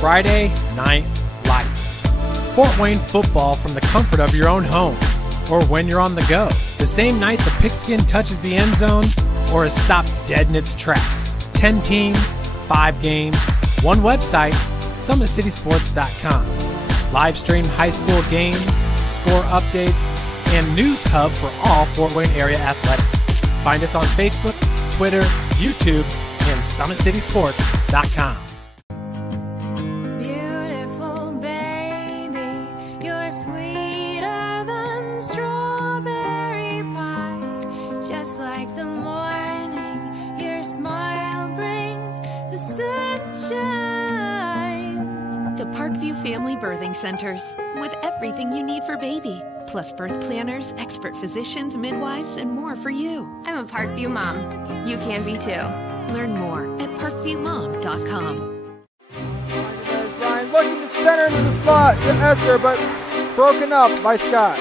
Friday Night Lights. Fort Wayne football from the comfort of your own home, or when you're on the go. The same night the pigskin touches the end zone, or is stopped dead in its tracks. 10 teams, 5 games, one website, SummitCitySports.com. Live stream high school games, score updates, and news hub for all Fort Wayne area athletics. Find us on Facebook, Twitter, YouTube, and SummitCitySports.com. Beautiful baby, you're sweeter than strawberry pie. Just like the morning, your smile brings the sunshine. The Parkview Family Birthing Centers, with everything you need for baby, plus birth planners, expert physicians, midwives, and more for you. I'm a Parkview mom. You can be too. Learn more at parkviewmom.com. There's Ryan looking to center into the slot to Esther, but broken up by Scott.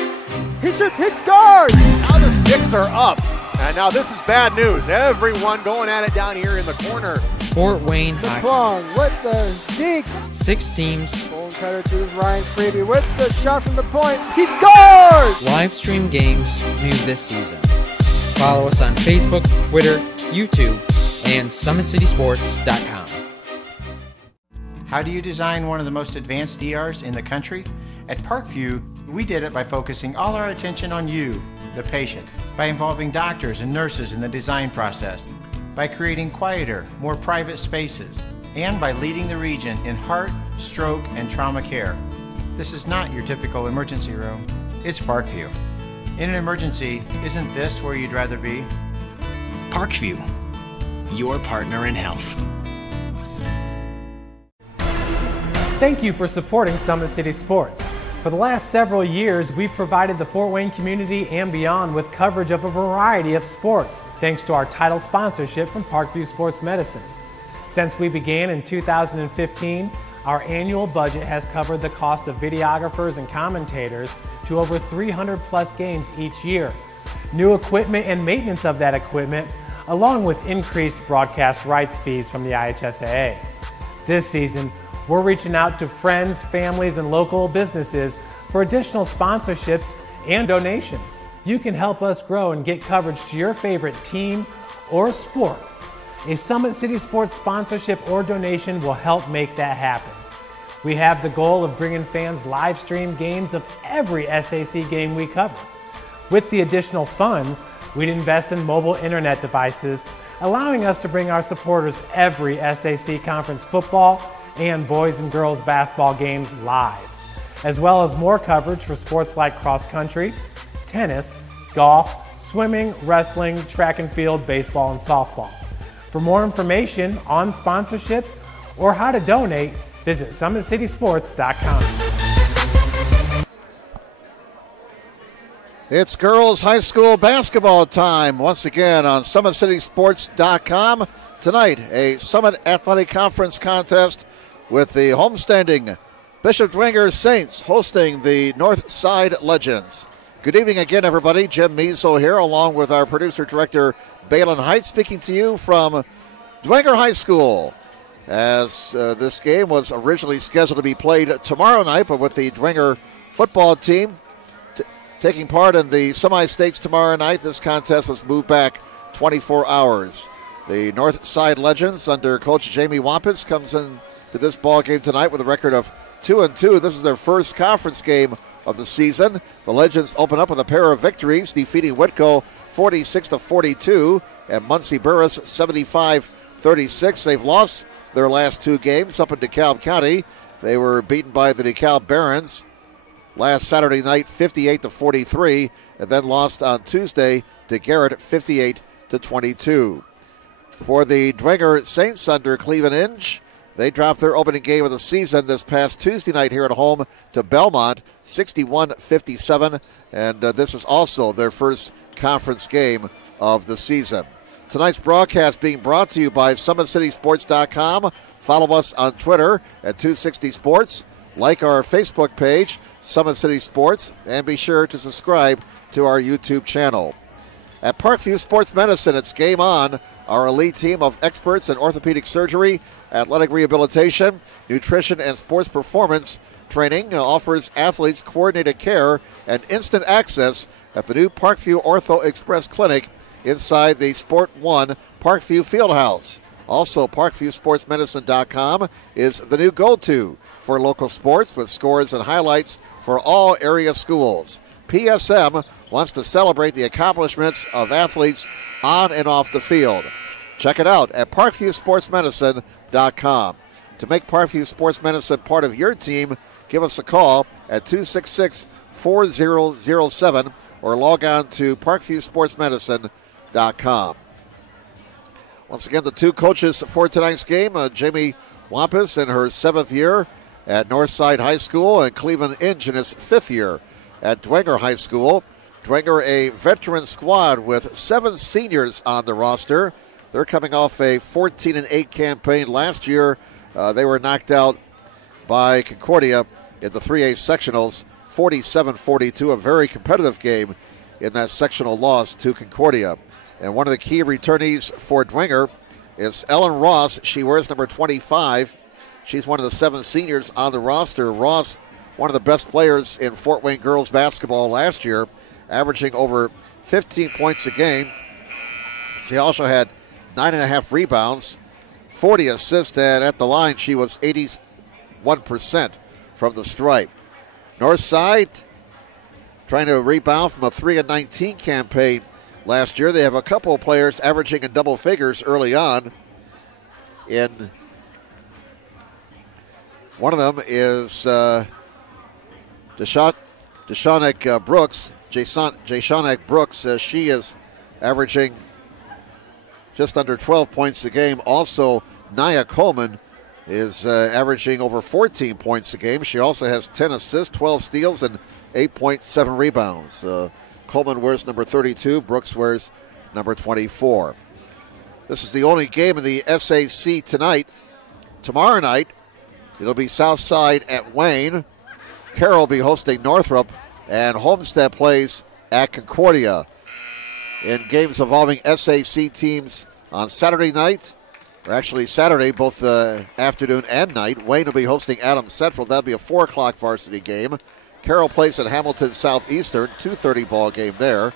He shoots, hit, scores! Now the sticks are up. And now this is bad news. Everyone going at it down here in the corner. Fort Wayne Hockey with the deke. 6 teams. Bone cutter to Ryan Freeby with the shot from the point. He scores! Live stream games new this season. Follow us on Facebook, Twitter, YouTube, and SummitCitySports.com. How do you design one of the most advanced ERs in the country? At Parkview, we did it by focusing all our attention on you, the patient, by involving doctors and nurses in the design process, by creating quieter, more private spaces, and by leading the region in heart, stroke, and trauma care. This is not your typical emergency room. It's Parkview. In an emergency, isn't this where you'd rather be? Parkview, your partner in health. Thank you for supporting Summit City Sports. For the last several years, we've provided the Fort Wayne community and beyond with coverage of a variety of sports, thanks to our title sponsorship from Parkview Sports Medicine. Since we began in 2015, our annual budget has covered the cost of videographers and commentators to over 300 plus games each year. New equipment and maintenance of that equipment, along with increased broadcast rights fees from the IHSAA. This season, we're reaching out to friends, families, and local businesses for additional sponsorships and donations. You can help us grow and get coverage to your favorite team or sport. A Summit City Sports sponsorship or donation will help make that happen. We have the goal of bringing fans live stream games of every SAC game we cover. With the additional funds, we'd invest in mobile internet devices, allowing us to bring our supporters every SAC conference football and boys and girls basketball games live, as well as more coverage for sports like cross country, tennis, golf, swimming, wrestling, track and field, baseball, and softball. For more information on sponsorships or how to donate, visit SummitCitySports.com. It's girls high school basketball time once again on SummitCitySports.com. Tonight, a Summit Athletic Conference contest with the homestanding Bishop Dwenger Saints hosting the Northside Legends. Good evening again, everybody. Jim Measle here, along with our producer-director, Balin Height, speaking to you from Dwenger High School. As this game was originally scheduled to be played tomorrow night, but with the Dwenger football team taking part in the semi-stakes tomorrow night, this contest was moved back 24 hours. The Northside Legends under Coach Jamie Wampus comes in to this ball game tonight with a record of 2-2. This is their first conference game of the season. The Legends open up with a pair of victories, defeating Whitco 46-42 and Muncie Burris 75-36. They've lost their last 2 games up in DeKalb County. They were beaten by the DeKalb Barons last Saturday night 58-43 and then lost on Tuesday to Garrett 58-22. For the Dwenger Saints under Cleveland Inge, they dropped their opening game of the season this past Tuesday night here at home to Belmont, 61-57, and this is also their first conference game of the season. Tonight's broadcast being brought to you by SummitCitySports.com. Follow us on Twitter at 260 Sports. Like our Facebook page, Summit City Sports, and be sure to subscribe to our YouTube channel. At Parkview Sports Medicine, it's game on Our elite team of experts in orthopedic surgery, athletic rehabilitation, nutrition, and sports performance training offers athletes coordinated care and instant access at the new Parkview Ortho Express Clinic inside the Sport One Parkview Fieldhouse. Also, ParkviewSportsMedicine.com is the new go-to for local sports with scores and highlights for all area schools. PSM wants to celebrate the accomplishments of athletes on and off the field. Check it out at ParkviewSportsMedicine.com. To make Parkview Sports Medicine part of your team, give us a call at 266-4007 or log on to ParkviewSportsMedicine.com. Once again, the two coaches for tonight's game, Jamie Wampus in her 7th year at Northside High School and Cleveland Inge in his 5th year at Dwenger High School. Dwenger, a veteran squad with 7 seniors on the roster. They're coming off a 14-8 campaign last year. They were knocked out by Concordia in the 3A sectionals, 47-42, a very competitive game in that sectional loss to Concordia. And one of the key returnees for Dwenger is Ellen Ross. She wears number 25. She's one of the 7 seniors on the roster. Ross, one of the best players in Fort Wayne girls basketball last year, averaging over 15 points a game. She also had 9.5 rebounds, 40 assists, and at the line she was 81% from the stripe. Northside trying to rebound from a 3-19 campaign last year. They have a couple of players averaging in double figures early on. One of them is Deshaunic Brooks. Jashaunic Brooks, she is averaging just under 12 points a game. Also, Nia Coleman is averaging over 14 points a game. She also has 10 assists, 12 steals, and 8.7 rebounds. Coleman wears number 32. Brooks wears number 24. This is the only game in the SAC tonight. Tomorrow night, it'll be Southside at Wayne. Carroll will be hosting Northrop, and Homestead plays at Concordia. In games involving SAC teams on Saturday night, or actually Saturday, both afternoon and night, Wayne will be hosting Adams Central. That'll be a 4 o'clock varsity game. Carroll plays at Hamilton Southeastern, 2:30 ball game there.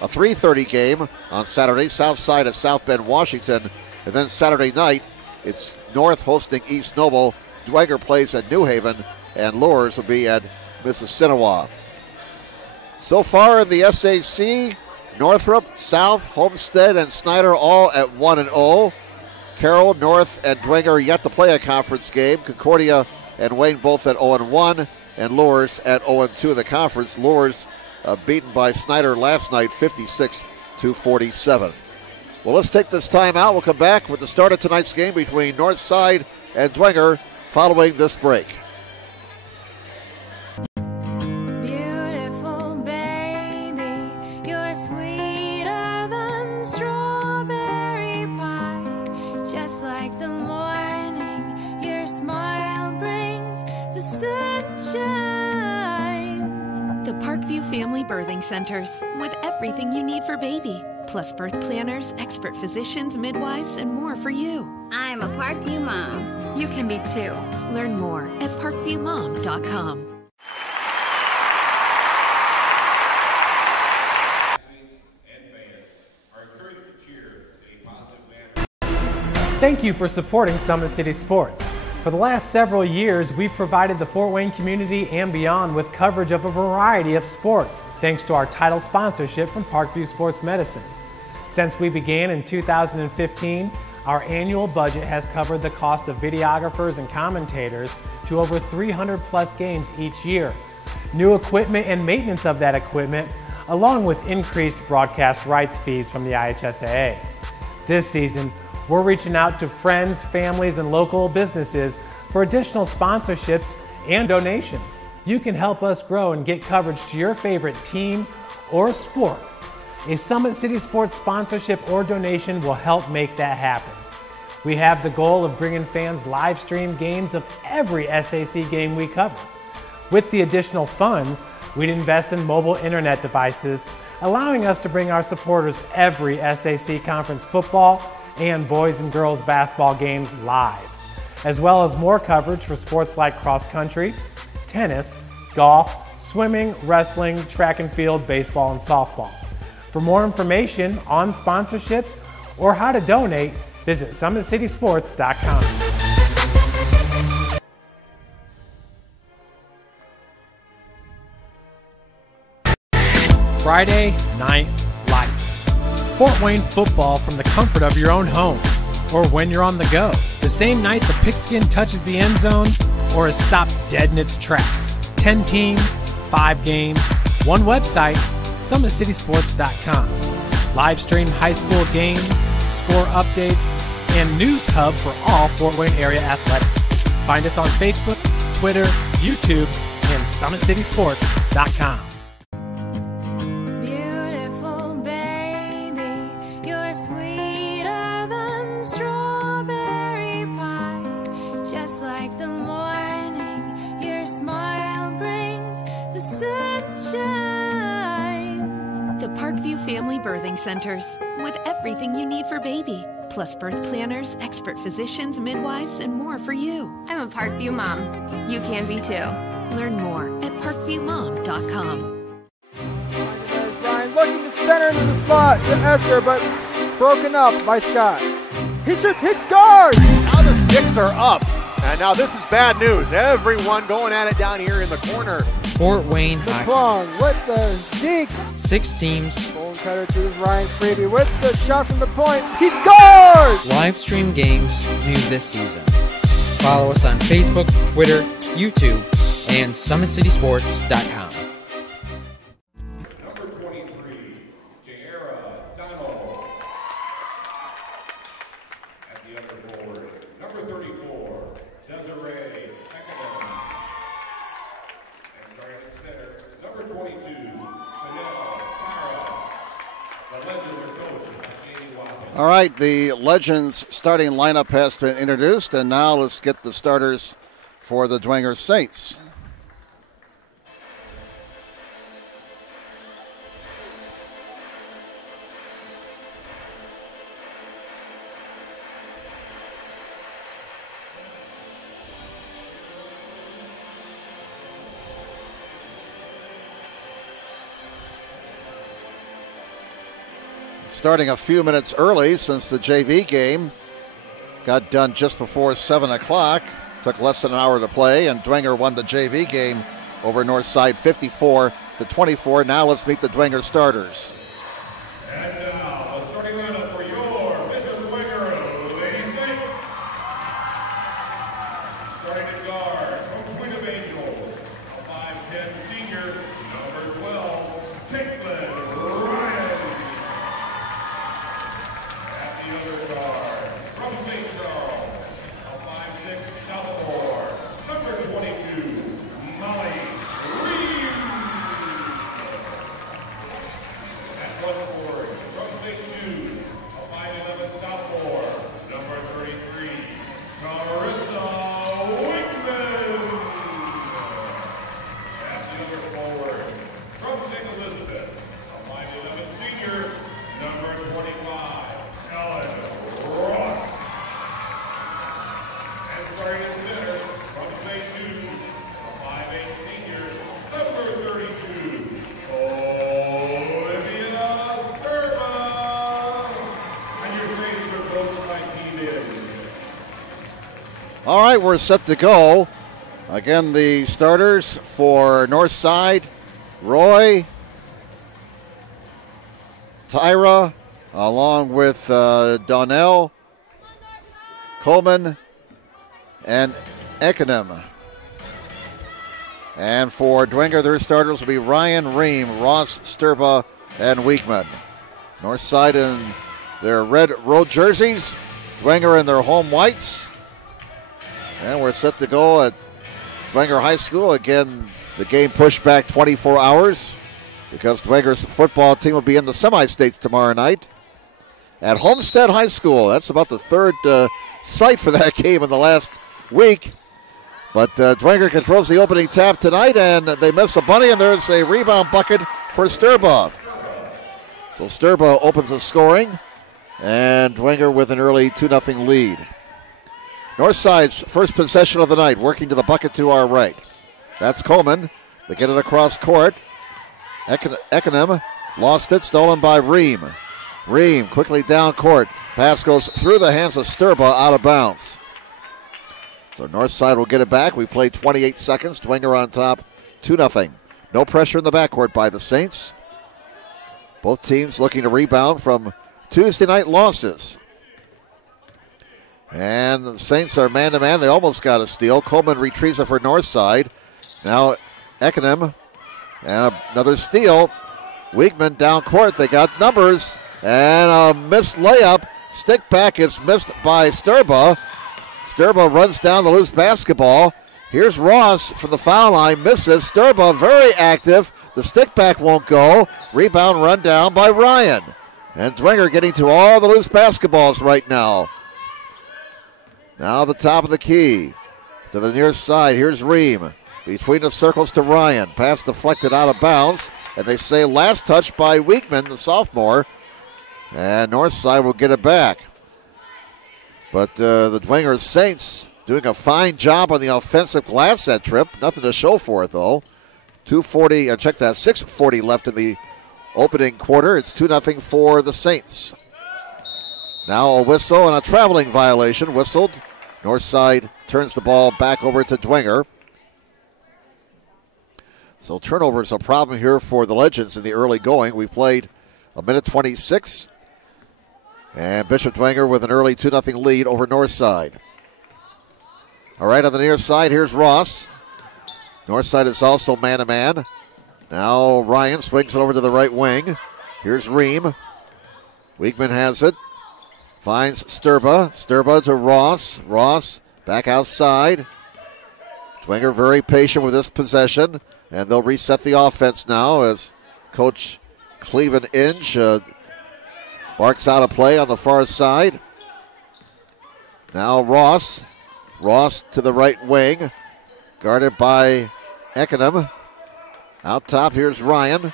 A 3:30 game on Saturday, Southside at South Bend, Washington. And then Saturday night, it's North hosting East Noble. Dwenger plays at New Haven, and Lures will be at Mississinawa. So far in the SAC, Northrop, South, Homestead, and Snyder all at 1-0. Carroll, North, and Dwenger yet to play a conference game. Concordia and Wayne both at 0-1, and Lures at 0-2 in the conference. Lures beaten by Snyder last night, 56-47. Well, let's take this time out. We'll come back with the start of tonight's game between Northside and Dwenger following this break. Beautiful baby, you're sweeter than strawberry pie. Just like the morning, your smile brings the sunshine. The Parkview Family Birthing Centers, with everything you need for baby, plus birth planners, expert physicians, midwives, and more for you. I'm a Parkview mom. You can be too. Learn more at parkviewmom.com. Thank you for supporting Summit City Sports. For the last several years, we've provided the Fort Wayne community and beyond with coverage of a variety of sports, thanks to our title sponsorship from Parkview Sports Medicine. Since we began in 2015, our annual budget has covered the cost of videographers and commentators to over 300 plus games each year. New equipment and maintenance of that equipment, along with increased broadcast rights fees from the IHSAA. This season, we're reaching out to friends, families, and local businesses for additional sponsorships and donations. You can help us grow and get coverage to your favorite team or sport. A Summit City Sports sponsorship or donation will help make that happen. We have the goal of bringing fans live stream games of every SAC game we cover. With the additional funds, we'd invest in mobile internet devices, allowing us to bring our supporters every SAC conference football and boys and girls basketball games live, as well as more coverage for sports like cross country, tennis, golf, swimming, wrestling, track and field, baseball, and softball. For more information on sponsorships or how to donate, visit SummitCitySports.com. Friday Night Lights. Fort Wayne football from the comfort of your own home or when you're on the go. The same night the pigskin touches the end zone or is stopped dead in its tracks. 10 teams, 5 games, one website, SummitCitySports.com. Live stream high school games, score updates, and news hub for all Fort Wayne area athletics. Find us on Facebook, Twitter, YouTube, and SummitCitySports.com. Beautiful baby, you're sweeter than strawberry pie. Just like the morning, your smile brings the sunshine. The Parkview Family Birthing Centers, with everything you need for baby, plus birth planners, expert physicians, midwives, and more for you. I'm a Parkview mom. You can be too. Learn more at parkviewmom.com. There's Ryan looking to center into the slot to Esther, but broken up by Scott. He shoots, hits guard! Now the sticks are up. And now this is bad news. Everyone going at it down here in the corner. Fort Wayne hockey. McClung with the deke. 6 teams. Bone cutter to Ryan Freeby with the shot from the point. He scores! Live stream games new this season. Follow us on Facebook, Twitter, YouTube, and SummitCitySports.com. All right, the Legends starting lineup has been introduced, and now let's get the starters for the Dwenger Saints. Starting a few minutes early since the JV game got done just before 7 o'clock. Took less than an hour to play, and Dwenger won the JV game over Northside 54-24. Now let's meet the Dwenger starters. And now, the starting lineup for your Mr. Dwenger Lady Saints. Starting at guard from Queen of Angels, a 5'10" senior, number 12, Caitlin Ryan. At the other guard, from St. Charles, a 5'6" sophomore, number 22, Molly Reed. At one forward, from St. Jude, a 5'11" sophomore, number 33, Carissa Wickman. At the other forward, from St. Elizabeth, a 5'11" senior, number 25, Ellen Ross. And starting at center, from St. Jude, a 5'8" senior, number 32, Olivia Sturba. And your Saints are coached by Team In. All right, we're set to go. Again, the starters for Northside, Roy, Tyra, along with Donnell, Coleman, and Ekanem. And for Dwenger, their starters will be Ryan Ream, Ross Sturba, and Weekman. Northside in their red road jerseys, Dwenger in their home whites. And we're set to go at Dwenger High School. Again, the game pushed back 24 hours because Dwenger's football team will be in the semi-states tomorrow night at Homestead High School. That's about the third site for that game in the last week. But Dwenger controls the opening tap tonight, and they miss a bunny, and there's a rebound bucket for Sturba. So Sturba opens the scoring. And Dwenger with an early 2-0 lead. Northside's first possession of the night, working to the bucket to our right. That's Coleman. They get it across court. Eckenham lost it, stolen by Ream. Ream quickly down court. Pass goes through the hands of Sturba, out of bounds. So Northside will get it back. We played 28 seconds. Dwenger on top, 2-0. No pressure in the backcourt by the Saints. Both teams looking to rebound from Tuesday night losses. And the Saints are man-to-man. They almost got a steal. Coleman retrieves it for Northside. Now Eckenham. And another steal. Weigman down court. They got numbers. And a missed layup. Stick back is missed by Sturba. Sturba runs down the loose basketball. Here's Ross from the foul line. Misses. Sturba very active. The stick back won't go. Rebound run down by Ryan. And Dwenger getting to all the loose basketballs right now. Now the top of the key. To the near side. Here's Ream. Between the circles to Ryan. Pass deflected out of bounds. And they say last touch by Weigman, the sophomore. And Northside will get it back. But the Dwenger Saints doing a fine job on the offensive glass that trip. Nothing to show for it, though. 6:40 left in the opening quarter. It's 2-0 for the Saints. Now a whistle and a traveling violation. Whistled. Northside turns the ball back over to Dwenger. So turnover is a problem here for the Legends in the early going. We played a minute 26. And Bishop Dwenger with an early 2-0 lead over Northside. All right, on the near side, here's Ross. Northside is also man-to-man. Now Ryan swings it over to the right wing. Here's Ream. Weigman has it. Finds Sturba. Sturba to Ross. Ross back outside. Dwenger very patient with this possession. And they'll reset the offense now as Coach Cleveland Inge barks out a play on the far side. Now Ross. Ross to the right wing. Guarded by Eckenham. Out top, here's Ryan.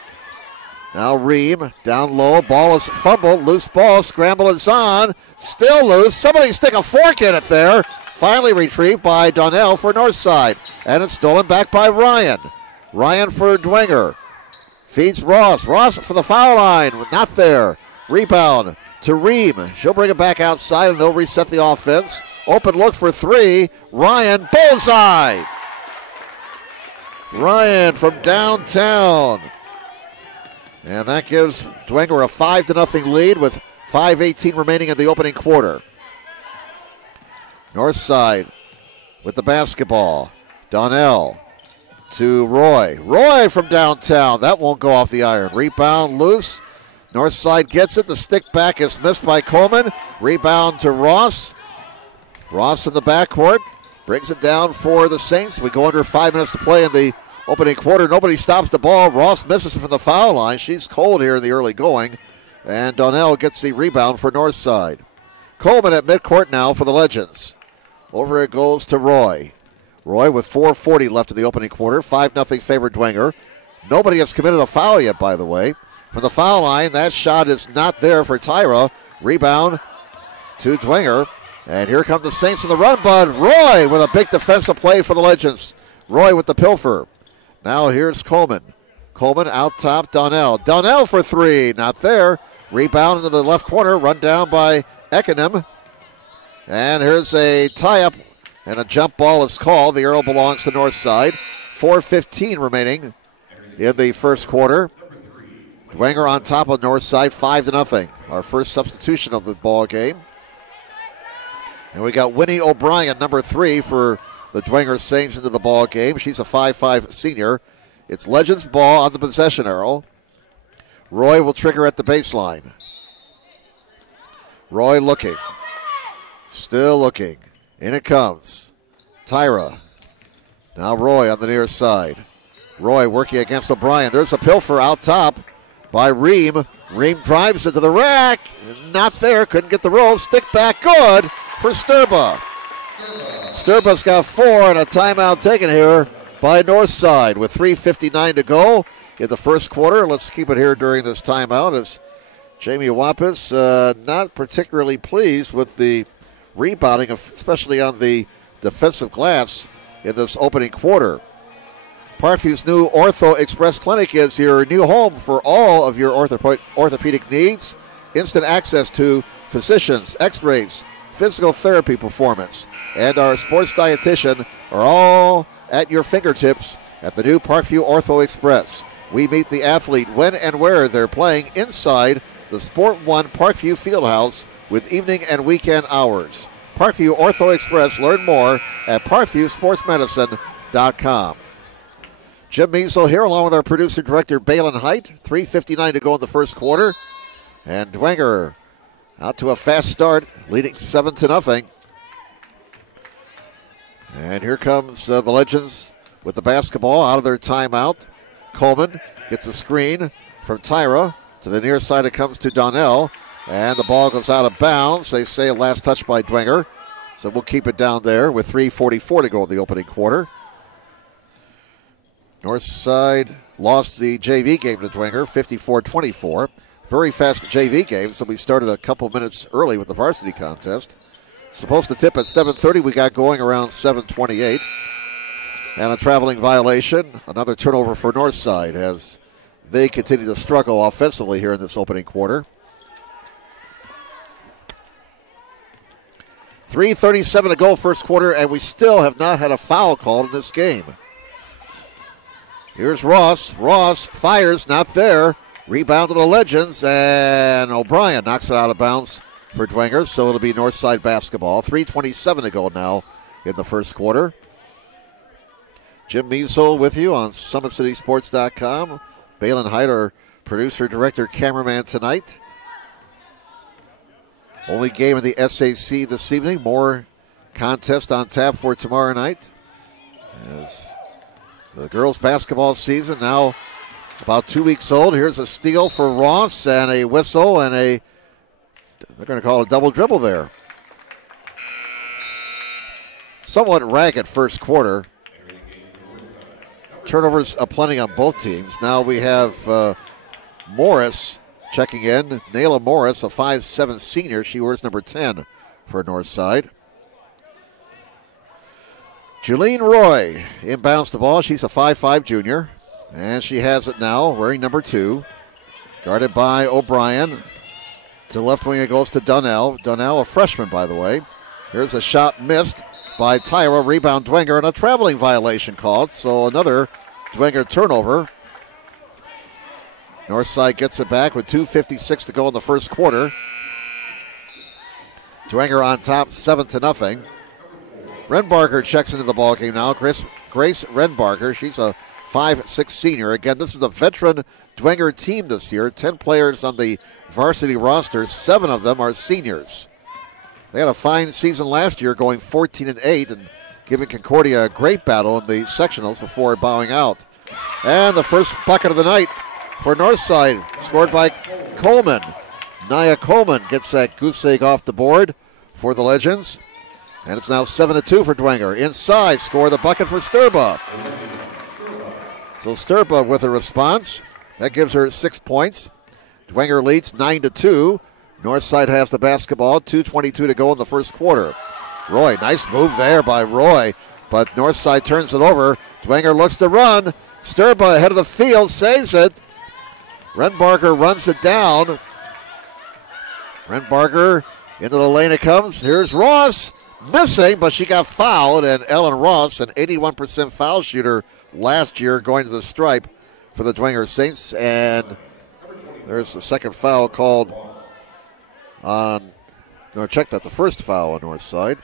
Now Ream. Down low. Ball is fumbled. Loose ball. Scramble is on. Still loose. Somebody stick a fork in it there. Finally retrieved by Donnell for Northside. And it's stolen back by Ryan. Ryan for Dwenger. Feeds Ross. Ross for the foul line. Not there. Rebound to Ream. She'll bring it back outside and they'll reset the offense. Open look for three. Ryan, bullseye. Ryan from downtown. And that gives Dwenger a 5-0 lead with 5:18 remaining in the opening quarter. Northside with the basketball. Donnell to Roy. Roy from downtown. That won't go off the iron. Rebound loose. Northside gets it. The stick back is missed by Coleman. Rebound to Ross. Ross in the backcourt. Brings it down for the Saints. We go under 5 minutes to play in the opening quarter. Nobody stops the ball. Ross misses from the foul line. She's cold here in the early going. And Donnell gets the rebound for Northside. Coleman at midcourt now for the Legends. Over it goes to Roy. Roy with 4:40 left in the opening quarter. 5-0 favor Dwenger. Nobody has committed a foul yet, by the way. From the foul line, that shot is not there for Tyra. Rebound to Dwenger. And here come the Saints in the run, but Roy with a big defensive play for the Legends. Roy with the pilfer. Now here's Coleman. Coleman out top, Donnell. Donnell for three, not there. Rebound into the left corner, run down by Eckenham. And here's a tie-up, and a jump ball is called. The arrow belongs to Northside. 4:15 remaining in the first quarter. Dwenger on top of Northside, 5-0. Our first substitution of the ball game. And we got Winnie O'Brien, number 3, for the Dwenger Saints into the ball game. She's a 5'5 senior. It's Legends ball on the possession arrow. Roy will trigger at the baseline. Roy looking. Still looking. In it comes. Tyra. Now Roy on the near side. Roy working against O'Brien. There's a pilfer out top by Ream. Ream drives it to the rack. Not there. Couldn't get the roll. Stick back. Good for Sturba. Sturba's got 4 and a timeout taken here by Northside with 3:59 to go in the first quarter. Let's keep it here during this timeout as Jamie Wampus not particularly pleased with the rebounding, especially on the defensive glass in this opening quarter. Parkview's new Ortho Express Clinic is your new home for all of your orthopedic needs. Instant access to physicians, x-rays, physical therapy performance, and our sports dietitian are all at your fingertips at the new Parkview Ortho Express. We meet the athlete when and where they're playing inside the Sport One Parkview Fieldhouse with evening and weekend hours. Parkview Ortho Express. Learn more at parkviewsportsmedicine.com. Jim Measle here along with our producer-director Balin Height. 3:59 to go in the first quarter. And Dwenger out to a fast start, leading 7-0. And here comes the Legends with the basketball out of their timeout. Coleman gets a screen from Tyra. To the near side it comes to Donnell. And the ball goes out of bounds. They say a last touch by Dwenger. So we'll keep it down there with 3:44 to go in the opening quarter. Northside lost the JV game to Dwenger, 54-24. Very fast JV game, so we started a couple minutes early with the varsity contest. Supposed to tip at 7:30. We got going around 7:28. And a traveling violation. Another turnover for Northside as they continue to struggle offensively here in this opening quarter. 3:37 to go first quarter, and we still have not had a foul called in this game. Here's Ross. Ross fires, not there. Rebound to the Legends, and O'Brien knocks it out of bounds for Dwenger, so it'll be Northside basketball. 3:27 to go now in the first quarter. Jim Measle with you on SummitCitySports.com. Balin Height, our producer, director, cameraman tonight. Only game of the SAC this evening. More contest on tap for tomorrow night. As the girls' basketball season now about 2 weeks old. Here's a steal for Ross and a whistle and they're going to call a double dribble there. Somewhat ragged first quarter. Turnovers aplenty on both teams. Now we have Morris checking in. Nayla Morris, a 5'7" senior. She wears number 10 for Northside. Julene Roy inbounds the ball. She's a 5'5" junior. And she has it now, wearing number 2. Guarded by O'Brien. To the left wing it goes to Donnell. Donnell, a freshman, by the way. Here's a shot missed by Tyra. Rebound Dwenger, and a traveling violation called. So another Dwenger turnover. Northside gets it back with 2:56 to go in the first quarter. Dwenger on top, 7-0. Renbarger checks into the ballgame now. Grace Renbarger, she's a 5'6" senior. Again, this is a veteran Dwenger team this year. 10 players on the varsity roster. 7 of them are seniors. They had a fine season last year, going 14-8 and giving Concordia a great battle in the sectionals before bowing out. And the first bucket of the night for Northside, scored by Coleman. Nia Coleman gets that goose egg off the board for the Legends. And it's now 7-2 for Dwenger. Inside, score the bucket for Sturba. So Sturba with a response. That gives her 6 points. Dwenger leads 9-2. Northside has the basketball. 2:22 to go in the first quarter. Roy, nice move there by Roy. But Northside turns it over. Dwenger looks to run. Sturba ahead of the field, saves it. Renbarger runs it down. Renbarger into the lane it comes. Here's Ross. Missing, but she got fouled. And Ellen Ross, an 81% foul shooter last year, going to the stripe for the Dwenger Saints. And there's the second foul called on, no, check that, the first foul on Northside.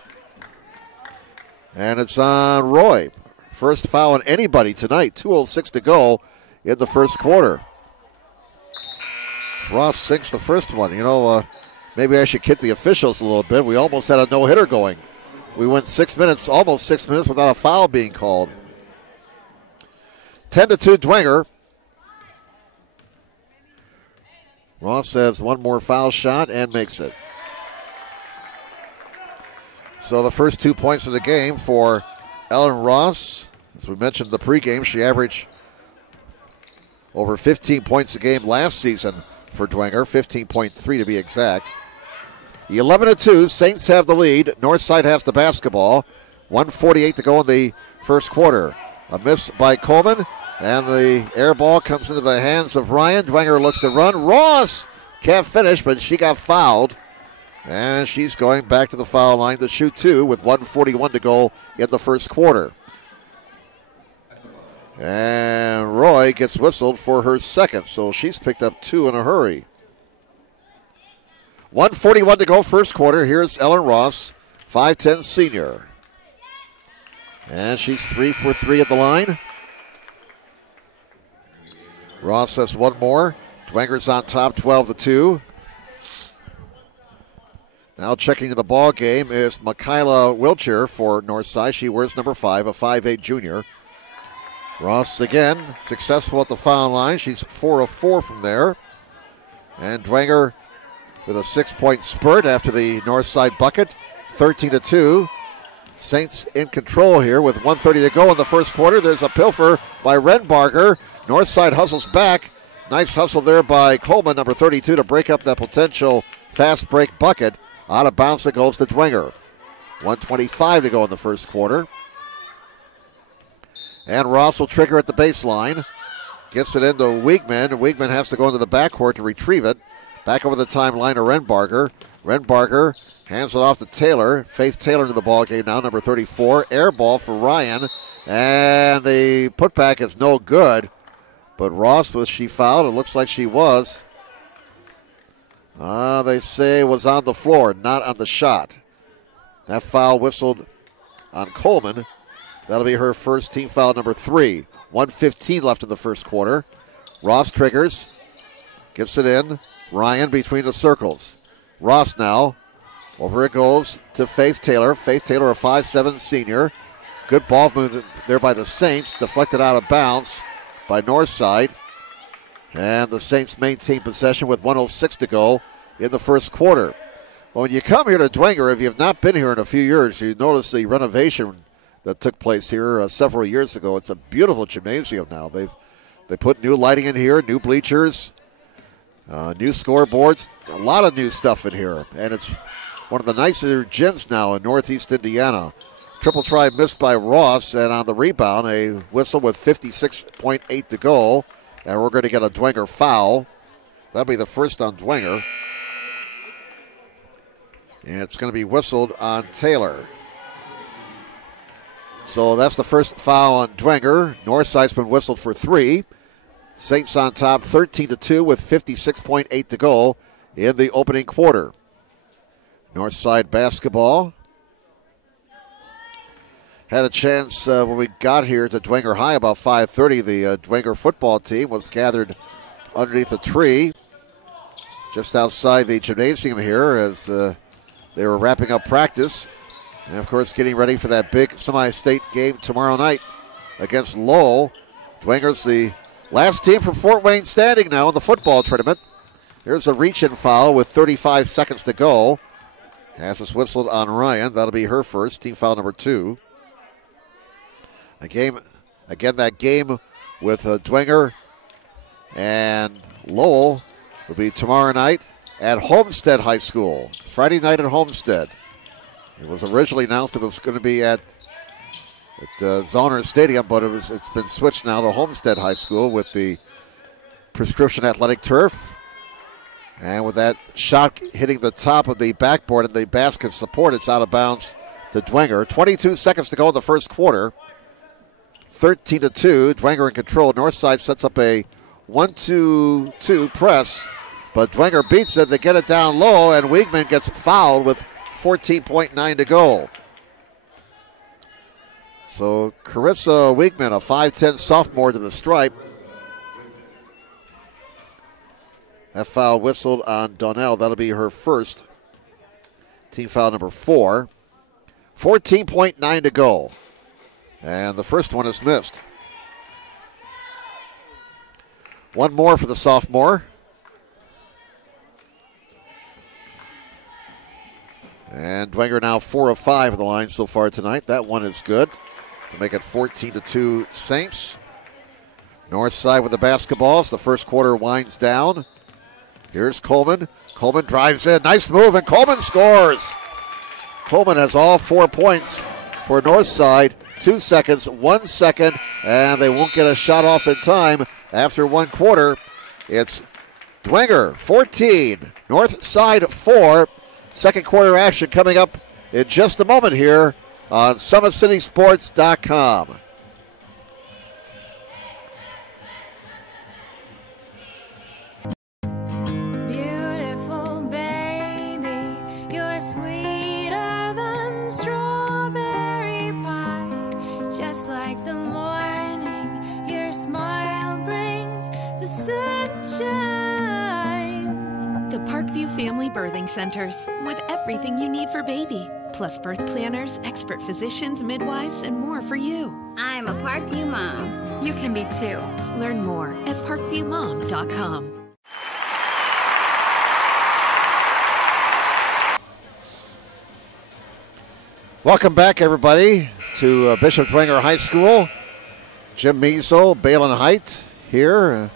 And it's on Roy. First foul on anybody tonight. 2:06 to go in the first quarter. Ross sinks the first one. You know, maybe I should kid the officials a little bit. We almost had a no-hitter going. We went 6 minutes, almost 6 minutes, without a foul being called. 10-2 Dwenger. Ross has one more foul shot and makes it. So the first 2 points of the game for Ellen Ross. As we mentioned in the pregame, she averaged over 15 points a game last season for Dwenger, 15.3 to be exact. 11-2, Saints have the lead. Northside has the basketball. 1:48 to go in the first quarter. A miss by Coleman, and the air ball comes into the hands of Ryan. Dwenger looks to run. Ross can't finish, but she got fouled. And she's going back to the foul line to shoot two with 1:41 to go in the first quarter. And Roy gets whistled for her second, so she's picked up two in a hurry. 1:41 to go first quarter. Here's Ellen Ross, 5'10 senior. And she's 3 for 3 at the line. Ross has one more. Dwenger's on top, 12-2. Now checking the ball game is Michaela Wilcher for Northside. She wears number 5, a 5'8 junior. Ross again successful at the foul line. She's 4 of 4 from there. And Dwenger with a 6-point spurt after the Northside bucket, 13-2. Saints in control here with 1:30 to go in the first quarter. There's a pilfer by Renbarger. Northside hustles back. Nice hustle there by Coleman, number 32, to break up that potential fast break bucket. Out of bounds it goes to Dwenger. 1:25 to go in the first quarter. And Ross will trigger at the baseline. Gets it into Wiegman. Wiegman has to go into the backcourt to retrieve it. Back over the timeline to Renbarger. Renbarger hands it off to Taylor. Faith Taylor into the ball game now, number 34. Air ball for Ryan. And the putback is no good. But Ross, was she fouled? It looks like she was. They say was on the floor, not on the shot. That foul whistled on Coleman. That'll be her first team foul, number 3. 1:15 left in the first quarter. Ross triggers. Gets it in. Ryan between the circles. Ross now. Over it goes to Faith Taylor. Faith Taylor, a 5'7 senior. Good ball movement there by the Saints. Deflected out of bounds by Northside. And the Saints maintain possession with 1:06 to go in the first quarter. Well, when you come here to Dwenger, if you've not been here in a few years, you notice the renovation that took place here several years ago. It's a beautiful gymnasium now. They put new lighting in here, new bleachers, new scoreboards, a lot of new stuff in here. And it's one of the nicer gyms now in Northeast Indiana. Triple try missed by Ross, and on the rebound, a whistle with 56.8 to go. And we're going to get a Dwenger foul. That'll be the first on Dwenger. And it's going to be whistled on Taylor. So that's the first foul on Dwenger. Northside's been whistled for 3. Saints on top 13-2 with 56.8 to go in the opening quarter. Northside basketball. Had a chance when we got here to Dwenger High about 5:30. The Dwenger football team was gathered underneath a tree just outside the gymnasium here as they were wrapping up practice. And, of course, getting ready for that big semi-state game tomorrow night against Lowell. Dwenger's the last team from Fort Wayne standing now in the football tournament. Here's a reach-in foul with 35 seconds to go. As it's whistled on Ryan. That'll be her first, team foul number 2. That game with Dwenger and Lowell will be tomorrow night at Homestead High School. Friday night at Homestead. It was originally announced it was going to be at Zoner Stadium, but it's been switched now to Homestead High School with the prescription athletic turf. And with that shot hitting the top of the backboard and the basket support, it's out of bounds to Dwenger. 22 seconds to go in the first quarter. 13-2, Dwenger in control. Northside sets up a 1-2-2 press, but Dwenger beats it. They get it down low, and Wiegman gets fouled with 14.9 to go. So Carissa Wiegman, a 5'10 sophomore to the stripe. That foul whistled on Donnell. That'll be her first. Team foul number 4. 14.9 to go. And the first one is missed. One more for the sophomore. And Dwenger now 4 of 5 at the line so far tonight. That one is good to make it 14-2 Saints. Northside with the basketball as the first quarter winds down. Here's Coleman. Coleman drives in. Nice move, and Coleman scores. Coleman has all 4 points for Northside. 2 seconds, 1 second, and they won't get a shot off in time after 1 quarter. It's Dwenger 14, Northside 4. Second quarter action coming up in just a moment here on SummitCitySports.com. Beautiful baby, you're sweeter than strawberry pie. Just like the morning, your smile brings the sunshine. The Parkview Family Birthing Centers, with everything you need for baby, plus birth planners, expert physicians, midwives, and more for you. I'm a Parkview mom. You can be too. Learn more at parkviewmom.com. Welcome back, everybody, to Bishop Dwenger High School. Jim Measle, Balin Height here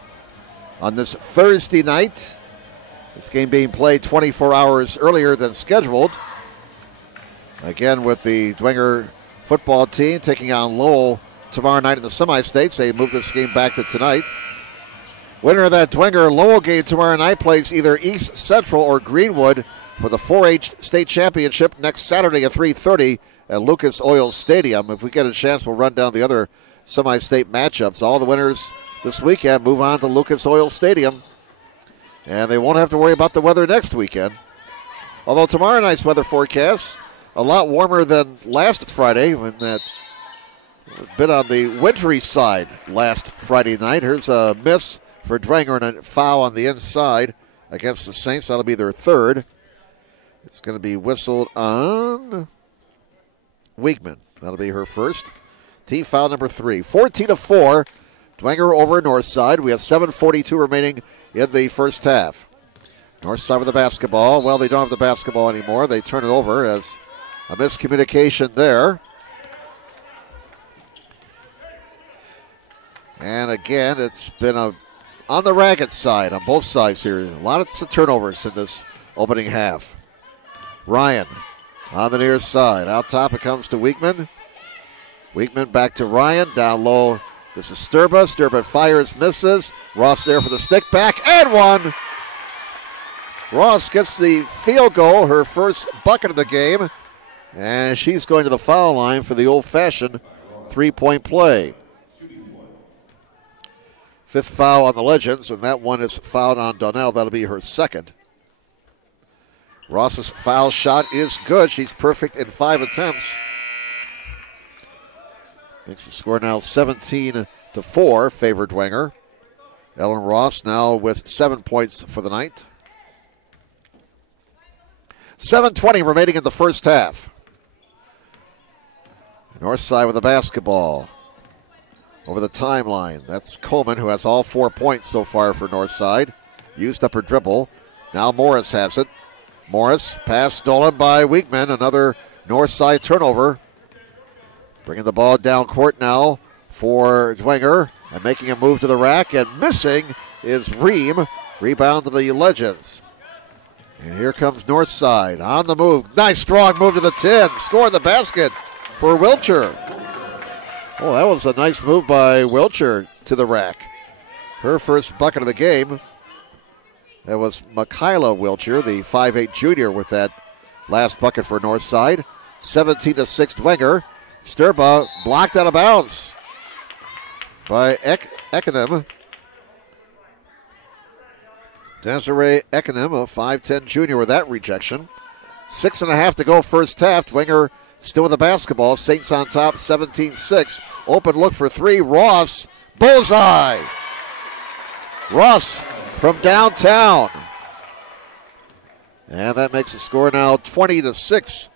on this Thursday night. This game being played 24 hours earlier than scheduled. Again, with the Dwenger football team taking on Lowell tomorrow night in the semi-states. They moved this game back to tonight. Winner of that Dwenger-Lowell game tomorrow night plays either East Central or Greenwood for the 4-H state championship next Saturday at 3:30 at Lucas Oil Stadium. If we get a chance, we'll run down the other semi-state matchups. All the winners this weekend move on to Lucas Oil Stadium. And they won't have to worry about the weather next weekend. Although tomorrow night's weather forecast, a lot warmer than last Friday, when that bit on the wintry side last Friday night. Here's a miss for Dwenger and a foul on the inside against the Saints. That'll be their third. It's going to be whistled on Weigman. That'll be her first. Team foul number 3. 14-4. Dwenger over Northside. We have 7:42 remaining in the first half. Northside with the basketball. Well, they don't have the basketball anymore. They turn it over as a miscommunication there. And again, it's been on the ragged side on both sides here. A lot of turnovers in this opening half. Ryan on the near side. Out top it comes to Weigman. Weigman back to Ryan. Down low. This is Sturba. Sturba fires, misses. Ross there for the stick back, and one. Ross gets the field goal, her first bucket of the game, and she's going to the foul line for the old-fashioned three-point play. 5th foul on the Legends, and that one is fouled on Donnell. That'll be her second. Ross's foul shot is good. She's perfect in 5 attempts. Makes the score now 17-4, favor Dwenger. Ellen Ross now with 7 points for the night. 7:20 remaining in the first half. Northside with the basketball. Over the timeline, that's Coleman, who has all 4 points so far for Northside. Used up her dribble. Now Morris has it. Morris, pass stolen by Weigman. Another Northside turnover. Bringing the ball down court now for Dwenger. And making a move to the rack. And missing is Ream. Rebound to the Legends. And here comes Northside on the move. Nice strong move to the 10. Score the basket for Wiltshire. Oh, that was a nice move by Wiltshire to the rack. Her first bucket of the game. That was Makayla Wiltshire, the 5'8 junior, with that last bucket for Northside. 17-6 Dwenger. Sturba blocked out of bounds by Ekanem. Desiree Ekanem, a 5'10 junior, with that rejection. 6.5 to go first half. Dwenger still with the basketball. Saints on top, 17-6. Open look for 3. Ross, bullseye. Ross from downtown. And that makes the score now 20-6.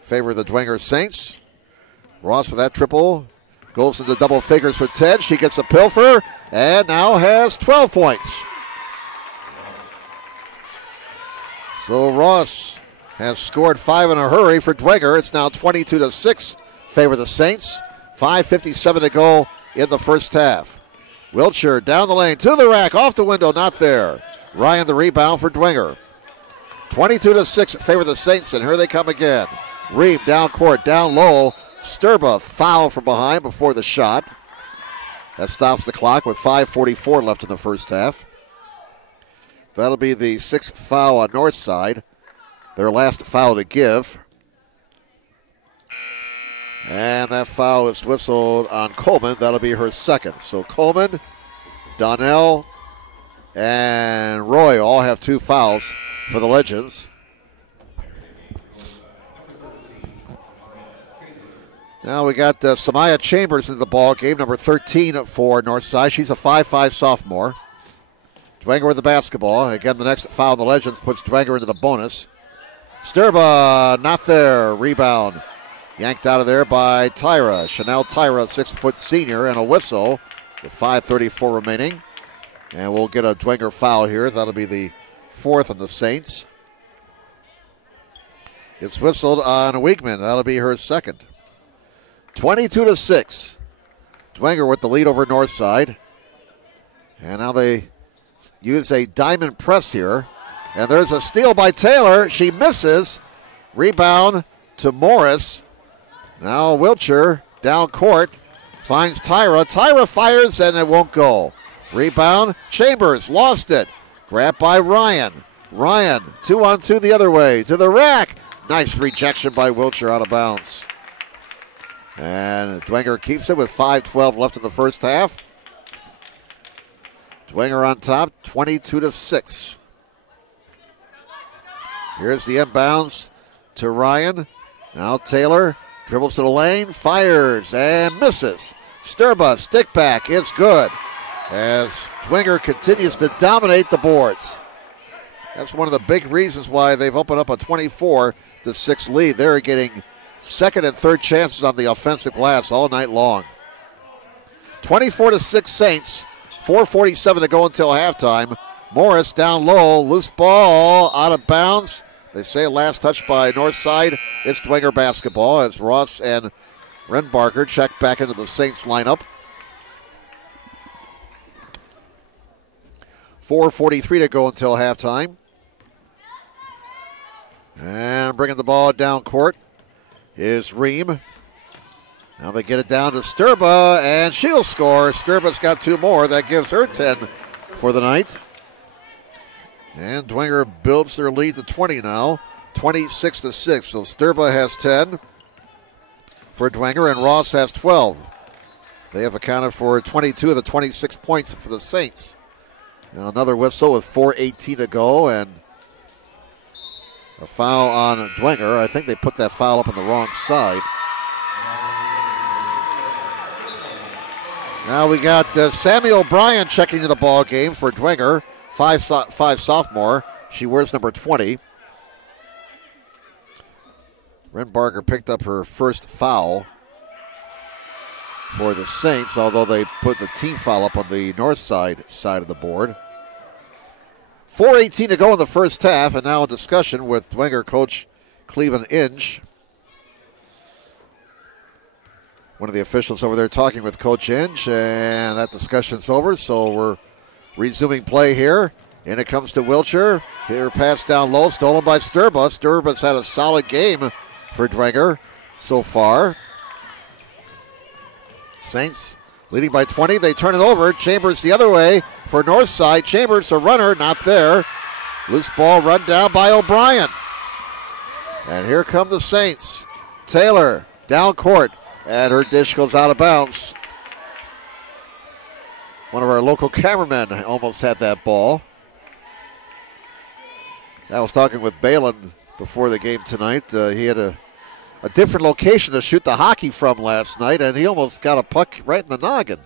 Favor the Dwenger Saints. Ross with that triple. Goes into double figures with 10. She gets a pilfer and now has 12 points. So Ross has scored 5 in a hurry for Dwenger. It's now 22-6. Favor the Saints. 5:57 to go in the first half. Wiltshire down the lane to the rack. Off the window, not there. Ryan the rebound for Dwenger. 22-6 in favor of the Saints, and here they come again. Reeb down court, down low. Sturba foul from behind before the shot. That stops the clock with 5:44 left in the first half. That'll be the 6th foul on North Side. Their last foul to give. And that foul is whistled on Coleman. That'll be her 2nd. So Coleman, Donnell, and Roy all have 2 fouls for the Legends. Now we got Samaya Chambers in the ball game, number 13 for Northside. She's a 5'5 sophomore. Dwenger with the basketball. Again, the next foul in the Legends puts Dwenger into the bonus. Sturba not there. Rebound yanked out of there by Tyra. Chanel Tyra, 6-foot senior, and a whistle with 5:34 remaining. And we'll get a Dwenger foul here. That'll be the 4th on the Saints. It's whistled on Weigman. That'll be her 2nd. 22-6. Dwenger with the lead over Northside. And now they use a diamond press here. And there's a steal by Taylor. She misses. Rebound to Morris. Now Wiltshire down court. Finds Tyra. Tyra fires and it won't go. Rebound. Chambers lost it. Grabbed by Ryan. Ryan 2-on-2 the other way. To the rack. Nice rejection by Wiltshire out of bounds. And Dwenger keeps it with 5:12 left in the first half. Dwenger on top, 22-6. Here's the inbounds to Ryan. Now Taylor dribbles to the lane, fires and misses. Sturba, stick back, it's good. As Dwenger continues to dominate the boards. That's one of the big reasons why they've opened up a 24-6 lead. They're getting 2nd and 3rd chances on the offensive glass all night long. 24-6 Saints. 4:47 to go until halftime. Morris down low, loose ball, out of bounds. They say last touch by Northside. It's Dwenger basketball as Ross and Renbarker check back into the Saints lineup. 4:43 to go until halftime. And bringing the ball down court is Ream. Now they get it down to Sturba, and she'll score. Sturba's got 2 more. That gives her 10 for the night. And Dwenger builds their lead to 20 now, 26-6. So Sturba has 10 for Dwenger, and Ross has 12. They have accounted for 22 of the 26 points for the Saints. Now another whistle with 4:18 to go, and a foul on Dwenger. I think they put that foul up on the wrong side. Now we got Sammy O'Brien checking in the ball game for Dwenger, 5 sophomore. She wears number 20. Renbarker picked up her first foul for the Saints, although they put the team foul up on the north side of the board. 4:18 to go in the first half, and now a discussion with Dwenger coach Cleveland Inge. One of the officials over there talking with Coach Inge, and that discussion's over, so we're resuming play here. And it comes to Wiltshire. Here, pass down low, stolen by Sturba. Sturba's had a solid game for Dwenger so far. Saints leading by 20. They turn it over. Chambers the other way for Northside. Chambers, a runner, not there. Loose ball run down by O'Brien. And here come the Saints. Taylor down court. And her dish goes out of bounds. One of our local cameramen almost had that ball. I was talking with Balin before the game tonight. He had a different location to shoot the hockey from last night, and he almost got a puck right in the noggin.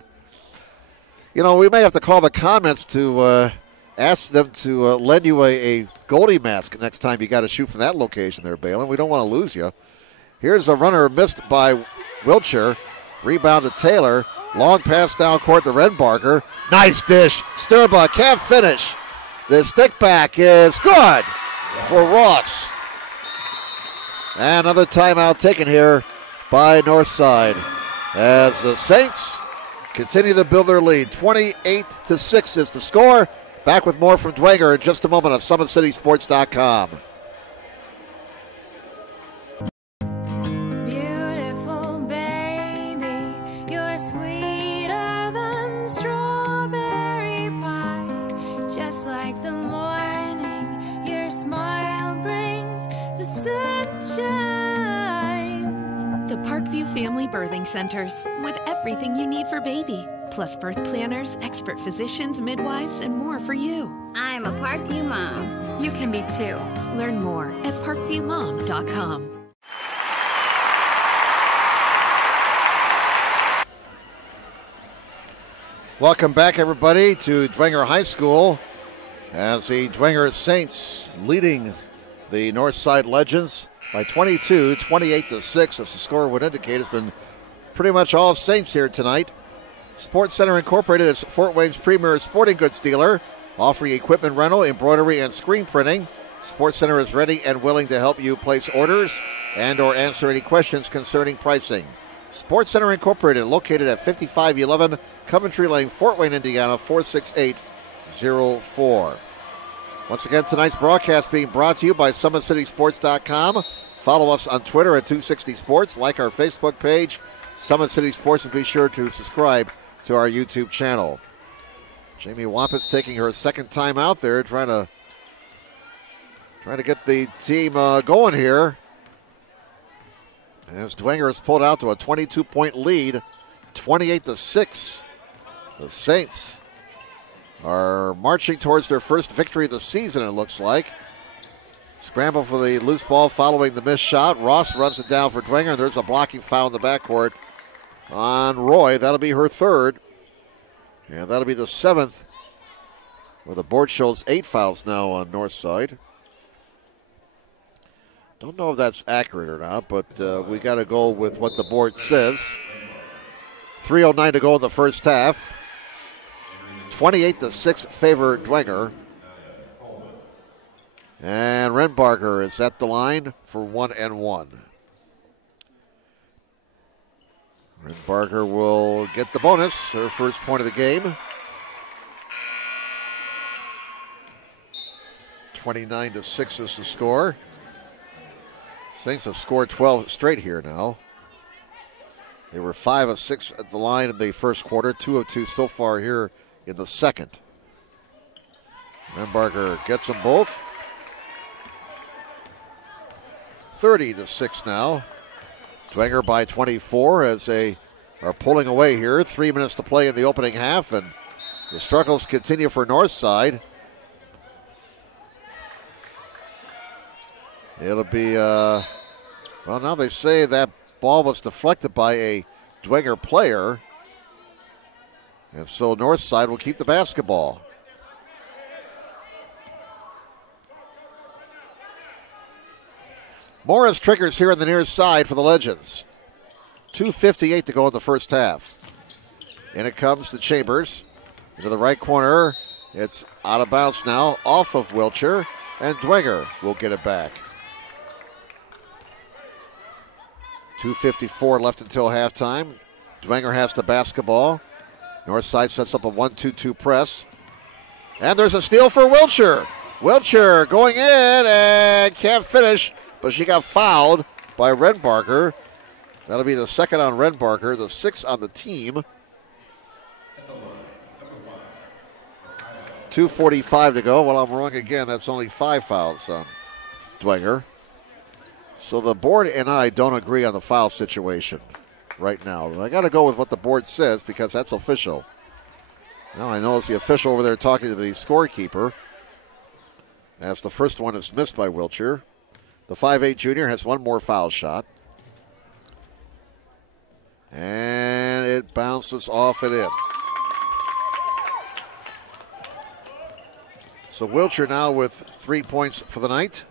You know, we may have to call the comments to ask them to lend you a goalie mask next time you got to shoot from that location there, Balin. We don't want to lose you. Here's a runner missed by Wiltshire. Rebound to Taylor. Long pass down court to Renbarker. Nice dish. Sturba can't finish. The stick back is good for Ross. And another timeout taken here by Northside as the Saints continue to build their lead. 28-6 is the score. Back with more from Dwenger in just a moment of SummitCitySports.com. Beautiful baby, you're sweeter than strawberry pie. Just like the morning, your smile brings the sunshine. The Parkview Family Birthing Centers, with everything you need for baby, plus birth planners, expert physicians, midwives, and more for you. I'm a Parkview mom. You can be too. Learn more at parkviewmom.com. Welcome back, everybody, to Dwenger High School as the Dwenger Saints leading the Northside Legends by 22, 28-6, as the score would indicate. It's been pretty much all Saints here tonight. Sports Center Incorporated is Fort Wayne's premier sporting goods dealer, offering equipment rental, embroidery, and screen printing. Sports Center is ready and willing to help you place orders and or answer any questions concerning pricing. Sports Center Incorporated, located at 5511 Coventry Lane, Fort Wayne, Indiana, 46804. Once again, tonight's broadcast being brought to you by SummitCitySports.com. Follow us on Twitter at 260sports. Like our Facebook page, Summit City Sports, and be sure to subscribe to our YouTube channel. Jamie Wampus taking her second time out there, trying to get the team going here. As Dwenger has pulled out to a 22-point lead, 28-6. The Saints are marching towards their first victory of the season, it looks like. Scramble for the loose ball following the missed shot. Ross runs it down for Dwenger, and there's a blocking foul in the backcourt on Roy. That'll be her third. And that'll be the seventh, where the board shows 8 fouls now on Northside. Don't know if that's accurate or not, but we got to go with what the board says. 3:09 to go in the first half. 28-6 favor Dwenger. And Renbarger is at the line for 1-1. Renbarger will get the bonus, her first point of the game. 29-6 is the score. Saints have scored 12 straight here now. They were 5 of 6 at the line in the first quarter, 2 of 2 so far here in the second. Renbarger gets them both. 30-6 now. Dwenger by 24 as they are pulling away here. 3 minutes to play in the opening half, and the struggles continue for Northside. It'll be, well, now they say that ball was deflected by a Dwenger player, and so Northside will keep the basketball. Morris triggers here on the near side for the Legends. 2:58 to go in the first half. In it comes to Chambers. Into the right corner. It's out of bounds now, off of Wilcher, and Dwenger will get it back. 2:54 left until halftime. Dwenger has the basketball. Northside sets up a 1-2-2 press. And there's a steal for Wilcher. Wilcher going in and can't finish, but she got fouled by Renbarger. That'll be the second on Renbarger, the 6th on the team. 2:45 to go. Well, I'm wrong again. That's only 5 fouls on Dwenger. So the board and I don't agree on the foul situation right now. I got to go with what the board says because that's official. Now I know it's the official over there talking to the scorekeeper. As the first one is missed by Wilcher. The 5'8 junior has one more foul shot. And it bounces off and in. So Wilcher now with 3 points for the night.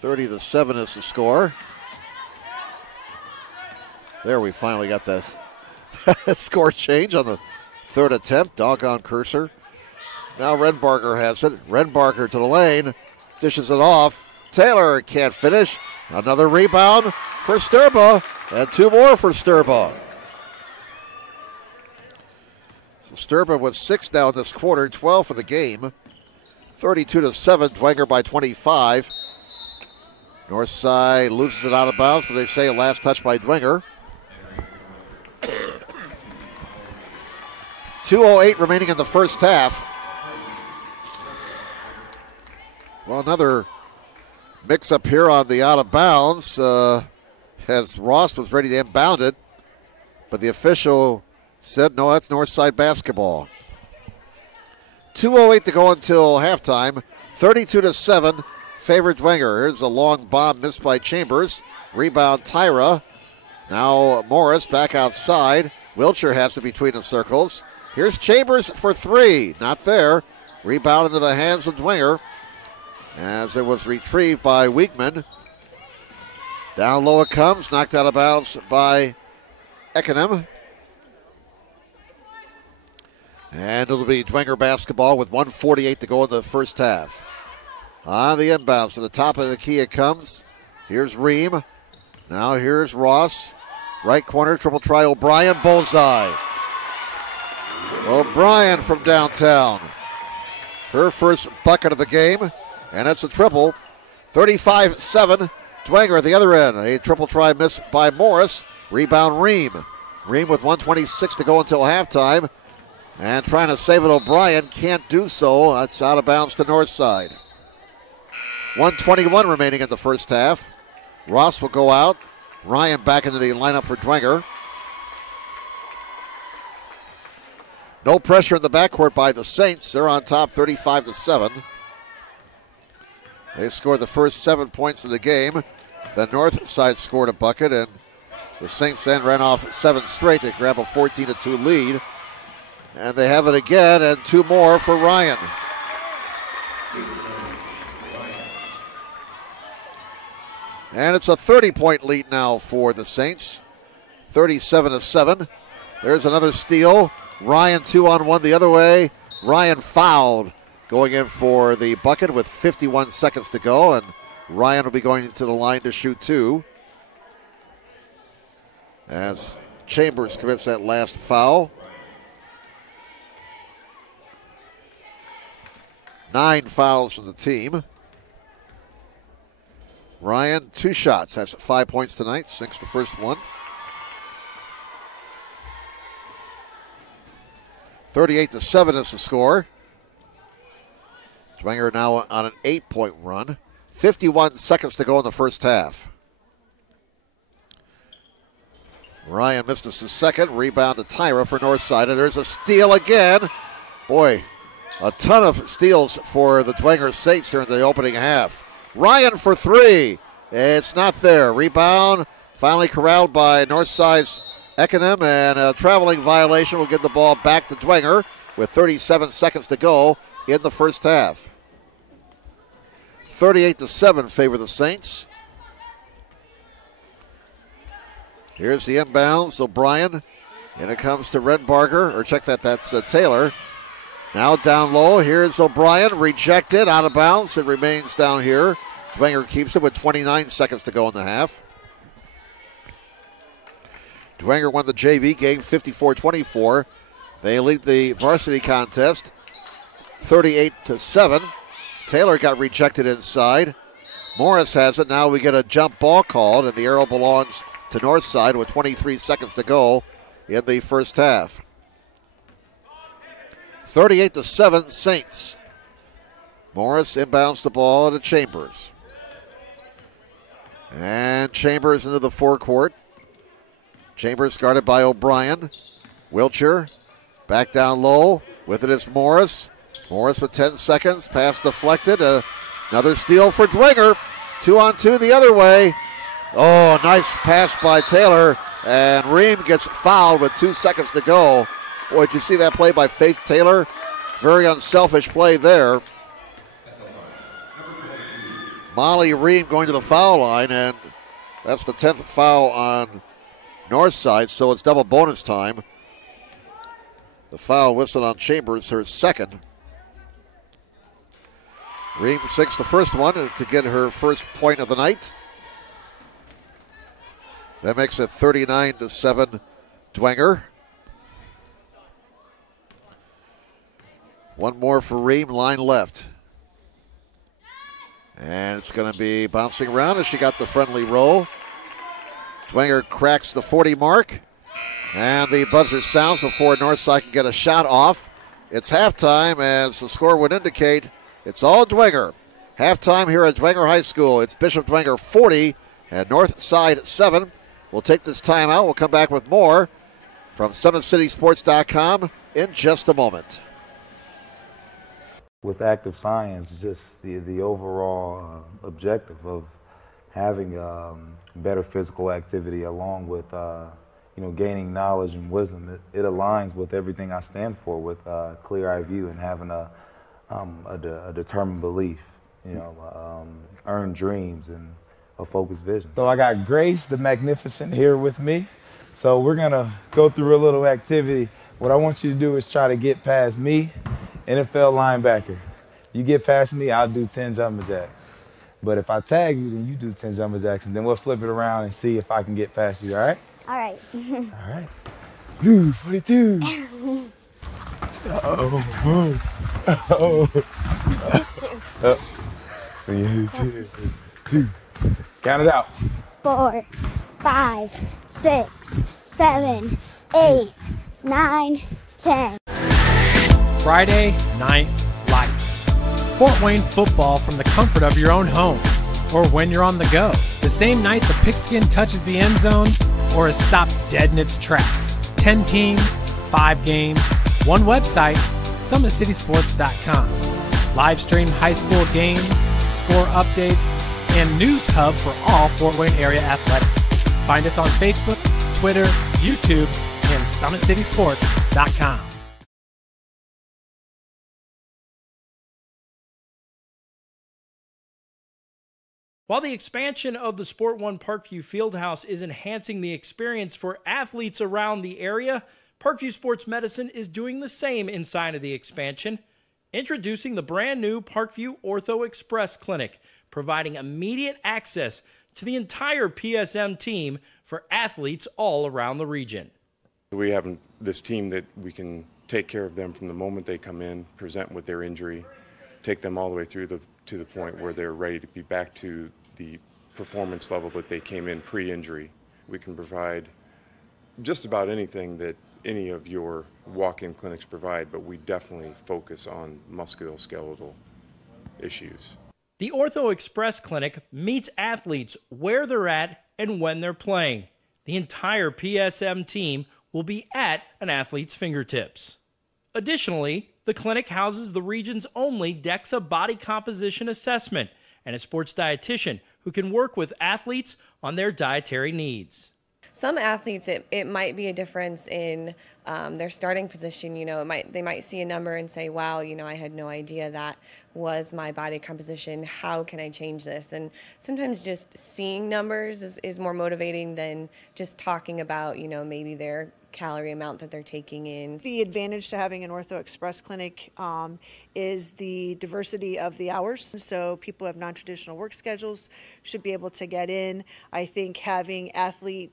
30-7 is the score. There, we finally got that score change on the third attempt. Doggone cursor. Now Renbarger has it. Renbarger to the lane. Dishes it off. Taylor can't finish. Another rebound for Sturba. And 2 more for Sturba. Sturba with 6 now in this quarter, 12 for the game. 32-7, Dwenger by 25. Northside loses it out of bounds, but they say a last touch by Dwenger. 2:08 remaining in the first half. Well, another mix-up here on the out of bounds as Ross was ready to inbound it, but the official said, no, that's Northside basketball. 2:08 to go until halftime. 32-7, favored Dwenger. Here's a long bomb missed by Chambers. Rebound Tyra. Now Morris back outside. Wiltshire has it between the circles. Here's Chambers for 3. Not there. Rebound into the hands of Dwenger as it was retrieved by Weekman. Down low it comes. Knocked out of bounds by Eckenham. And it'll be Dwenger basketball with 1:48 to go in the first half. On the inbounds to the top of the key it comes. Here's Ream. Now here's Ross. Right corner, triple try O'Brien, bullseye. O'Brien from downtown. Her first bucket of the game, and it's a triple. 35-7, Dwenger at the other end. A triple try miss by Morris. Rebound Ream. Ream with 1:26 to go until halftime. And trying to save it, O'Brien can't do so. That's out of bounds to Northside. 1:21 remaining in the first half. Ross will go out. Ryan back into the lineup for Dwenger. No pressure in the backcourt by the Saints. They're on top 35-7. They scored the first 7 points of the game. The Northside scored a bucket, and the Saints then ran off 7 straight to grab a 14-2 lead. And they have it again, and 2 more for Ryan. And it's a 30-point lead now for the Saints. 37-7. There's another steal. Ryan 2-on-1 the other way. Ryan fouled going in for the bucket with 51 seconds to go, and Ryan will be going to the line to shoot 2. As Chambers commits that last foul. 9 fouls in the team. Ryan, 2 shots. Has 5 points tonight. 6 the first one. 38-7 is the score. Dwenger now on an 8-point run. 51 seconds to go in the first half. Ryan missed his second. Rebound to Tyra for Northside. And there's a steal again. Boy, a ton of steals for the Dwenger Saints during the opening half. Ryan for 3. It's not there. Rebound finally corralled by Northside's Eckenham, and a traveling violation will give the ball back to Dwenger with 37 seconds to go in the first half. 38-7 favor the Saints. Here's the inbounds. O'Brien. And it comes to Redbarger. Or check that, that's Taylor. Now down low. Here's O'Brien. Rejected. Out of bounds. It remains down here. Dwenger keeps it with 29 seconds to go in the half. Dwenger won the JV game 54-24. They lead the varsity contest 38-7. Taylor got rejected inside. Morris has it. Now we get a jump ball called, and the arrow belongs to Northside with 23 seconds to go in the first half. 38-7 Saints. Morris inbounds the ball to Chambers. And Chambers into the forecourt. Chambers guarded by O'Brien. Wiltshire back down low. With it is Morris. Morris with 10 seconds. Pass deflected. Another steal for Dwenger. 2-on-2 the other way. Oh, nice pass by Taylor. And Ream gets fouled with 2 seconds to go. Boy, did you see that play by Faith Taylor? Very unselfish play there. Molly Ream going to the foul line, and that's the 10th foul on Northside, so it's double bonus time. The foul whistled on Chambers, her second. Ream sinks the first one to get her first point of the night. That makes it 39-7 Dwenger. One more for Ream, line left. And it's going to be bouncing around as she got the friendly roll. Dwenger cracks the 40 mark. And the buzzer sounds before Northside can get a shot off. It's halftime, as the score would indicate. It's all Dwenger. Halftime here at Dwenger High School. It's Bishop Dwenger 40 and Northside 7. We'll take this time out. We'll come back with more from SummitCitySports.com in just a moment. With active science, just the overall objective of having better physical activity along with gaining knowledge and wisdom, it aligns with everything I stand for, with clear-eye view and having a determined belief, earned dreams and a focused vision. So I got Grace the Magnificent here with me. So we're gonna go through a little activity. What I want you to do is try to get past me, NFL linebacker. You get past me, I'll do 10 jumping jacks. But if I tag you, then you do 10 jumping jacks, and then we'll flip it around and see if I can get past you, all right? All right. All right. Blue 42. Uh-oh. Uh-oh. Two. Count it out. 4, 5, 6, 7, 8, 9, 10. Friday Night Lights. Fort Wayne football from the comfort of your own home, or when you're on the go. The same night the pigskin touches the end zone, or is stopped dead in its tracks. 10 teams, 5 games, one website, SummitCitySports.com. Live stream high school games, score updates, and news hub for all Fort Wayne area athletics. Find us on Facebook, Twitter, YouTube, and SummitCitySports.com. While the expansion of the Sport One Parkview Fieldhouse is enhancing the experience for athletes around the area, Parkview Sports Medicine is doing the same inside of the expansion, introducing the brand new Parkview Ortho Express Clinic, providing immediate access to the entire PSM team for athletes all around the region. We have this team that we can take care of them from the moment they come in, present with their injury, take them all the way through to the point where they're ready to be back to the performance level that they came in pre-injury. We can provide just about anything that any of your walk-in clinics provide, but we definitely focus on musculoskeletal issues. The Ortho Express Clinic meets athletes where they're at and when they're playing. The entire PSM team will be at an athlete's fingertips. Additionally, the clinic houses the region's only DEXA body composition assessment and a sports dietitian who can work with athletes on their dietary needs. Some athletes, it might be a difference in their starting position. They might see a number and say, wow, I had no idea that was my body composition. How can I change this? And sometimes just seeing numbers is more motivating than just talking about, maybe their calorie amount that they're taking in. The advantage to having an Ortho Express clinic is the diversity of the hours. So people who have non-traditional work schedules should be able to get in. I think having athlete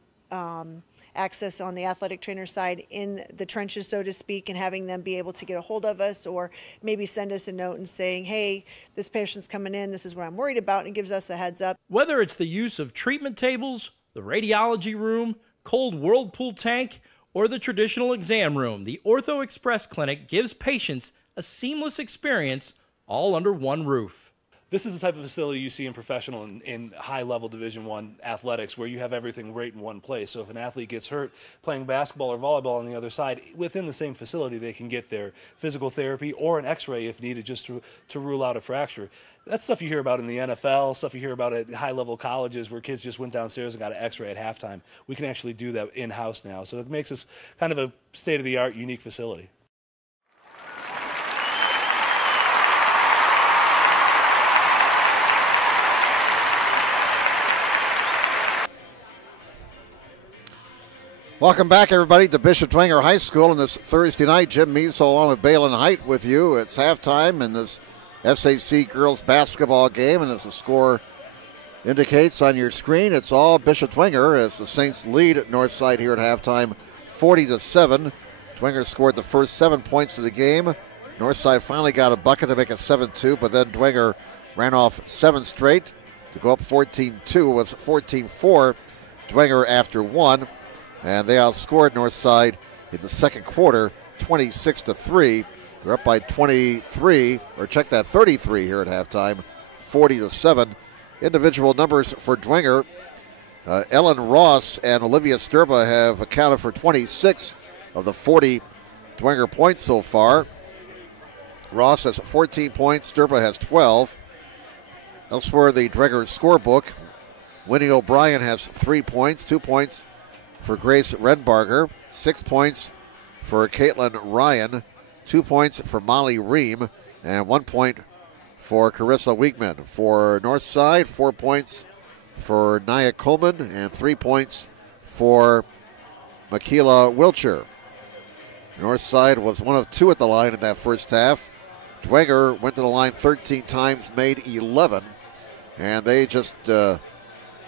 access on the athletic trainer side in the trenches, so to speak, and having them be able to get a hold of us or maybe send us a note and saying, hey, this patient's coming in, this is what I'm worried about, and it gives us a heads up. Whether it's the use of treatment tables, the radiology room, cold whirlpool tank, or the traditional exam room, the Ortho Express Clinic gives patients a seamless experience all under one roof. This is the type of facility you see in professional and high-level Division I athletics, where you have everything right in one place. So if an athlete gets hurt playing basketball or volleyball on the other side, within the same facility, they can get their physical therapy or an x-ray if needed, just to rule out a fracture. That's stuff you hear about in the NFL, stuff you hear about at high-level colleges where kids just went downstairs and got an x-ray at halftime. We can actually do that in-house now. So it makes us kind of a state-of-the-art, unique facility. Welcome back, everybody, to Bishop Dwenger High School on this Thursday night. Jim Meso along with Balin Height with you. It's halftime in this SAC girls basketball game, and as the score indicates on your screen, it's all Bishop Dwenger as the Saints lead at Northside here at halftime, 40-7. Dwenger scored the first 7 points of the game Northside finally got a bucket to make it 7-2, but then Dwenger ran off 7 straight to go up 14-2. It was 14-4 Dwenger after 1, and they outscored Northside in the second quarter 26-3. They're up by 33, or check that, 33 here at halftime, 40-7. Individual numbers for Dwenger. Ellen Ross and Olivia Sturba have accounted for 26 of the 40 Dwenger points so far. Ross has 14 points, Sturba has 12. Elsewhere, the Dwenger scorebook, Winnie O'Brien has 3 points, 2 points for Grace Redbarger, 6 points for Caitlin Ryan, 2 points for Molly Ream, and 1 point for Carissa Wiegman. For Northside, 4 points for Nia Coleman and 3 points for Makila Wilcher. Northside was 1 of 2 at the line in that first half. Dwenger went to the line 13 times, made 11, and they just had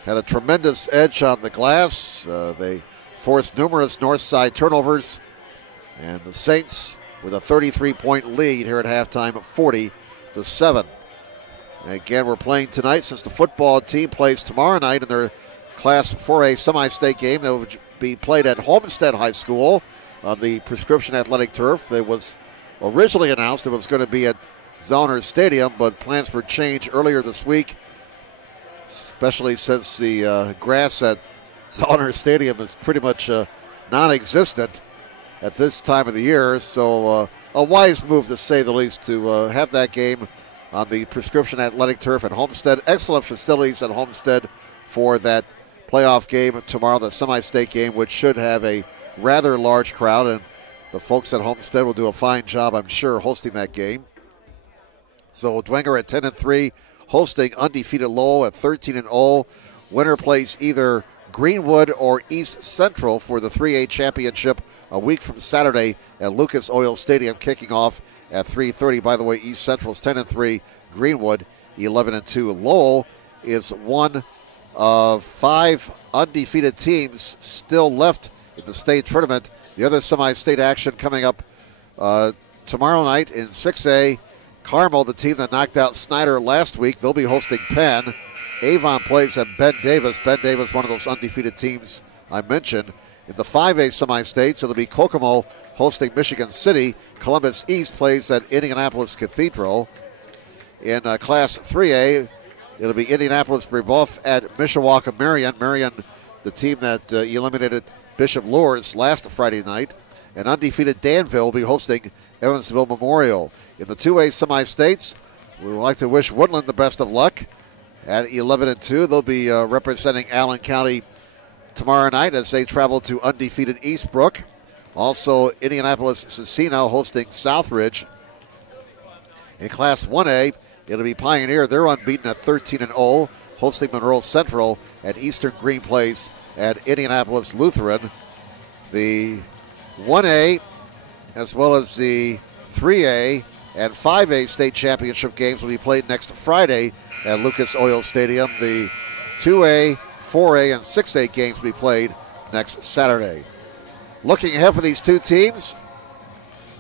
a tremendous edge on the glass. They forced numerous Northside turnovers, and the Saints with a 33-point lead here at halftime at 40-7. And again, we're playing tonight since the football team plays tomorrow night in their Class 4A semi-state game that will be played at Homestead High School on the Prescription Athletic Turf. It was originally announced it was going to be at Zellner Stadium, but plans were changed earlier this week, especially since the grass at Zellner Stadium is pretty much non-existent at this time of the year. So a wise move, to say the least, to have that game on the Prescription Athletic Turf at Homestead. Excellent facilities at Homestead for that playoff game tomorrow, the semi-state game, which should have a rather large crowd, and the folks at Homestead will do a fine job, I'm sure, hosting that game. So Dwenger at 10-3, hosting undefeated Lowell at 13-0. Winner plays either Greenwood or East Central for the 3A championship a week from Saturday at Lucas Oil Stadium, kicking off at 3:30. By the way, East Central's 10-3, Greenwood 11-2. Lowell is one of 5 undefeated teams still left in the state tournament. The other semi-state action coming up tomorrow night in 6A. Carmel, the team that knocked out Snyder last week, they'll be hosting Penn. Avon plays at Ben Davis. Ben Davis, one of those undefeated teams I mentioned. In the 5A semi-states, it'll be Kokomo hosting Michigan City. Columbus East plays at Indianapolis Cathedral. In Class 3A, it'll be Indianapolis Brebeuf at Mishawaka Marion. Marion, the team that eliminated Bishop Lourdes last Friday night. And undefeated Danville will be hosting Evansville Memorial. In the 2A semi-states, we would like to wish Woodland the best of luck. At 11-2, they'll be representing Allen County tomorrow night as they travel to undefeated Eastbrook. Also, Indianapolis-Cicino hosting Southridge. In Class 1A, it'll be Pioneer. They're unbeaten at 13-0, hosting Monroe Central, and Eastern Green plays at Indianapolis Lutheran. The 1A, as well as the 3A and 5A state championship games will be played next Friday at Lucas Oil Stadium. The 2A, 4A, and 6A games will be played next Saturday. Looking ahead for these two teams,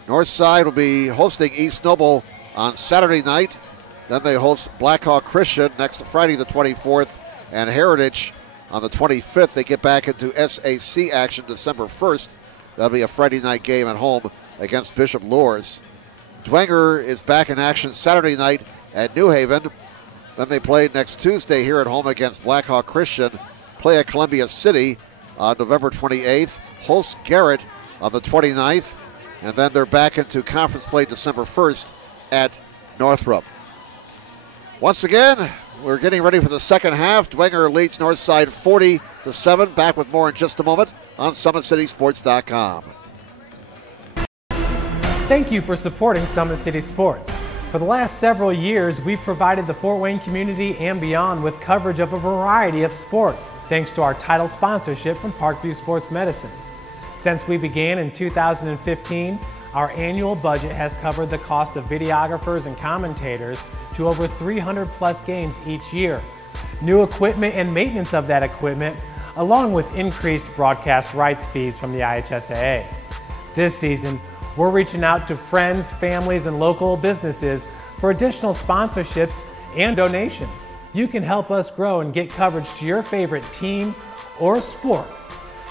Northside will be hosting East Noble on Saturday night. Then they host Blackhawk Christian next Friday the 24th, and Heritage on the 25th. They get back into SAC action December 1st. That'll be a Friday night game at home against Bishop Lourdes. Dwenger is back in action Saturday night at New Haven. Then they play next Tuesday here at home against Blackhawk Christian. Play at Columbia City on November 28th. Host Garrett on the 29th. And then they're back into conference play December 1st at Northrop. Once again, we're getting ready for the second half. Dwenger leads Northside 40-7. Back with more in just a moment on SummitCitySports.com. Thank you for supporting Summit City Sports. For the last several years, we've provided the Fort Wayne community and beyond with coverage of a variety of sports, thanks to our title sponsorship from Parkview Sports Medicine. Since we began in 2015, our annual budget has covered the cost of videographers and commentators to over 300 plus games each year. New equipment and maintenance of that equipment, along with increased broadcast rights fees from the IHSAA. This season, we're reaching out to friends, families, and local businesses for additional sponsorships and donations. You can help us grow and get coverage to your favorite team or sport.